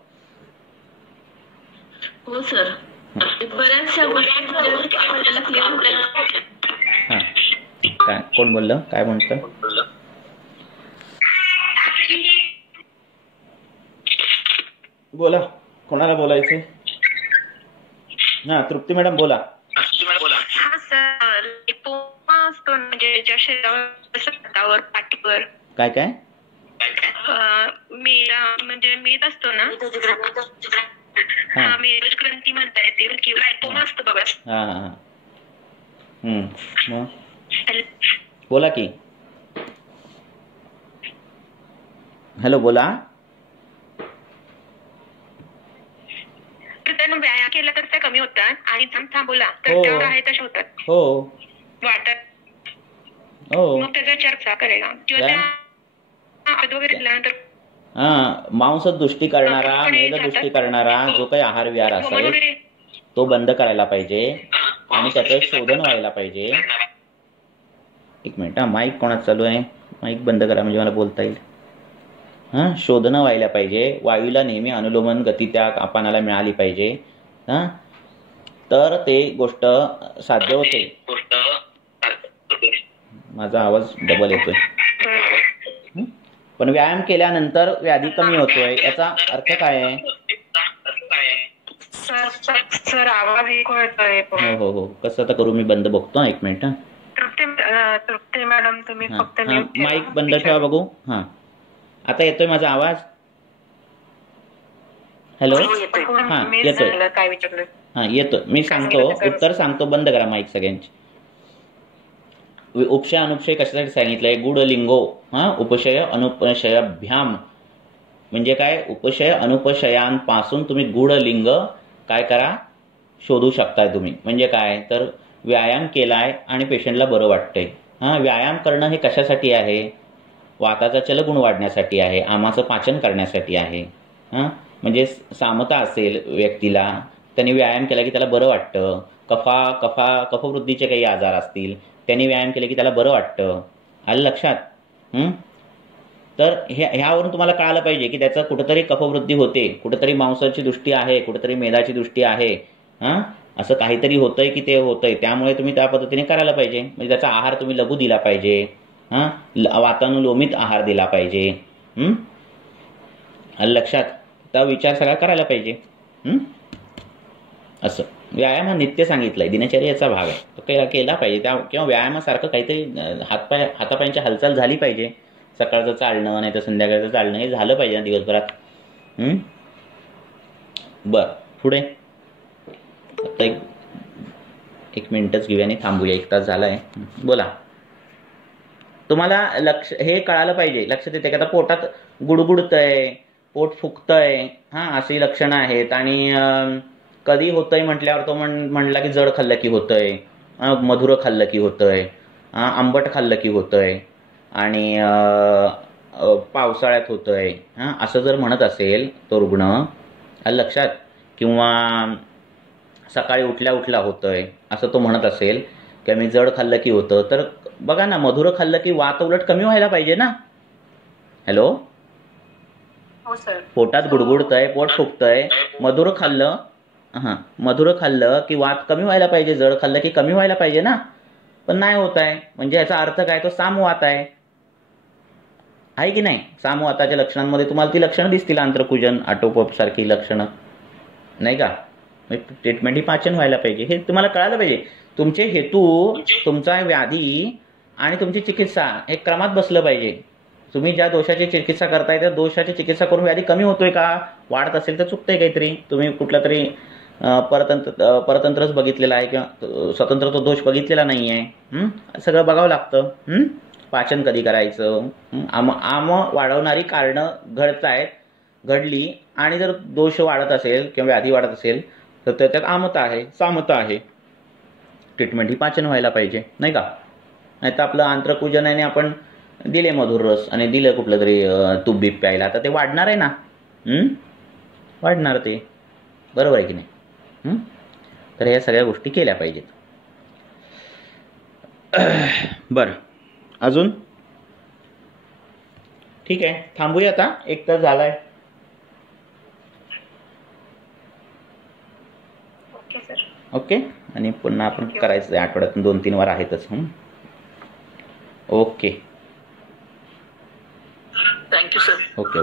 हो सर, बऱ्याचशा काय कोण बोललं? काय म्हणतं? बोला, कोणाला बोलायचं? तृप्ती मॅडम बोला. हा सर, लिपोमा असतो म्हणजे ज्या शरीरावर पाठीवर काय म्हणजे मेद असतो ना, मेद ग्रंथी म्हणता येते किंवा लिपोमा असतो बघा. बोला की. हॅलो, बोला. तर त्यानं व्यायाम केला तर त्या कमी होतात आणि थांबवला तर त्यावर आहे तशा होतात. हो, वाटत. मग त्याचा चर्चा करायला किंवा त्या वगैरे दिल्यानंतर मांसदृष्टी करणारा, मेददृष्टी करणारा जो काही आहार विहार असेल तो बंद करायला पाहिजे आणि त्याचं शोधन व्हायला पाहिजे. एक मिनिट, माईक कोणाचं चालू आहे? माईक बंद करा म्हणजे मला बोलता येईल. शोधनं व्हायला पाहिजे. वायूला नेहमी अनुलोमन गती त्या पानाला मिळाली पाहिजे, तर ते गोष्ट साध्य होते. माझा आवाज डबल येतोय. पण व्यायाम केल्यानंतर व्याधी कमी होतोय, याचा अर्थ काय आहे? सर आवाज येतोय. हो हो, कसं तर करू, मी बंद बघतो. एक मिनिट. तृप्ती मॅडम तुम्ही फक्त माईक बंद ठेवा बघू. आता येतोय माझा आवाज? हॅलो, येतोय. काय विचारलं? येतो, मी सांगतो, उत्तर सांगतो. बंद करा माईक सगळ्यांची. उपशय अनुपशय कशासाठी सांगितलंय? गुडलिंगो. उपशय अनुपशयाभ्याम म्हणजे काय? उपशय अनुपशयांपासून तुम्ही गुडलिंग काय करा, शोधू शकताय तुम्ही. म्हणजे काय? तर व्यायाम केलाय आणि पेशंटला बरं वाटतंय. व्यायाम करणं हे कशासाठी आहे? वाताचा चलगुण वाढण्यासाठी आहे, आमाचं पाचन करण्यासाठी आहे. म्हणजे सामता असेल व्यक्तीला, त्यांनी व्यायाम केला की त्याला बरं वाटतं. कफवृद्धीचे काही आजार असतील, त्यांनी व्यायाम केले की त्याला बरं वाटतं. आलं लक्षात? तर ह्यावरून तुम्हाला कळालं पाहिजे की त्याचं कुठंतरी कफवृद्धी होते, कुठंतरी मांसाची दृष्टी आहे, कुठंतरी मेदाची दृष्टी आहे. असं काहीतरी होतंय की ते होतंय, त्यामुळे तुम्ही त्या पद्धतीने करायला पाहिजे. म्हणजे त्याचा आहार तुम्ही लघु दिला पाहिजे, वातानुलोमित आहार दिला पाहिजे. आलं लक्षात? त्या विचार सगळा करायला पाहिजे. असं व्यायाम हा नित्य सांगितलाय, दिनचर्येचा भाग आहे, तो केला पाहिजे. त्या किंवा व्यायामासारखं काहीतरी हातापायांची हालचाल झाली पाहिजे. सकाळचं चालणं नाही तर संध्याकाळचं चालणं हे झालं पाहिजे ना दिवसभरात. बर, पुढे आता एक मिनिटच घेऊया आणि थांबूया. 1 तास झालाय. बोला. तुम्हाला हे कळालं पाहिजे, लक्षात येते का? आता पोटात गुडगुडतंय, पोट फुगतंय, अशी लक्षणं आहेत. आणि कधी होतंय म्हटल्यावर तो म्हणला की जड खाल्लं की होतंय, मधुर खाल्लं की होतंय, आंबट खाल्लं की होतंय, आणि पावसाळ्यात होतंय, असं जर म्हणत असेल तो रुग्ण, लक्षात, किंवा सकाळी उठल्या होतंय असं तो म्हणत असेल, की मी जड खाल्लं की होतं, तर बघा ना, मधुर खाल्लं की वात उलट कमी व्हायला पाहिजे ना. हॅलो, पोटात गुडगुडतंय, पोट फुगतंय, मधुर खाल्लं की वात कमी व्हायला पाहिजे, जड खाल्लं की कमी व्हायला पाहिजे ना. पण नाही होत आहे. म्हणजे याचा अर्थ काय? तो सामवात आहे की नाही? सामवाताच्या लक्षणांमध्ये तुम्हाला ती लक्षणं दिसतील, आंत्रकुजन, आटोपॉप सारखी लक्षणं, नाही का? ट्रीटमेंट ही पाचन व्हायला पाहिजे, हे तुम्हाला कळायला पाहिजे. तुमचे हेतू, तुमचा व्याधी आणि तुमची चिकित्सा हे क्रमात बसलं पाहिजे. तुम्ही ज्या दोषाची चिकित्सा करताय त्या दोषाची चिकित्सा करून व्याधी कमी होतोय का, वाढत असेल तर चुकतंय काहीतरी. तुम्ही कुठला तरी परतंत्रच बघितलेला आहे किंवा स्वतंत्र तो दोष बघितलेला नाही आहे. सगळं बघावं लागतं. पाचन कधी करायचं, आम वाढवणारी कारणं घडली आणि जर दोष वाढत असेल किंवा व्याधी वाढत असेल तर त्याच्यात आमता आहे, सामता आहे. ट्रीटमेंट ही पाचन व्हायला पाहिजे, नाही का? नाही तर आपलं आंत्रकुजन आहे, आपण दिले मधुर रस आणि दिलं कुठलं तरी तूप बीप प्यायला, तर ते वाढणार आहे ना. वाढणार ते, बरोबर आहे की नाही? तर ह्या सगळ्या गोष्टी केल्या पाहिजेत. बरं, अजून? ठीक आहे, थांबूया आता. 1 तास झालाय. ओके. आणि पुन्हा आपण करायचं आठवड्यातून 2-3 वार आहेतच. ओके. Thank you sir. ओके.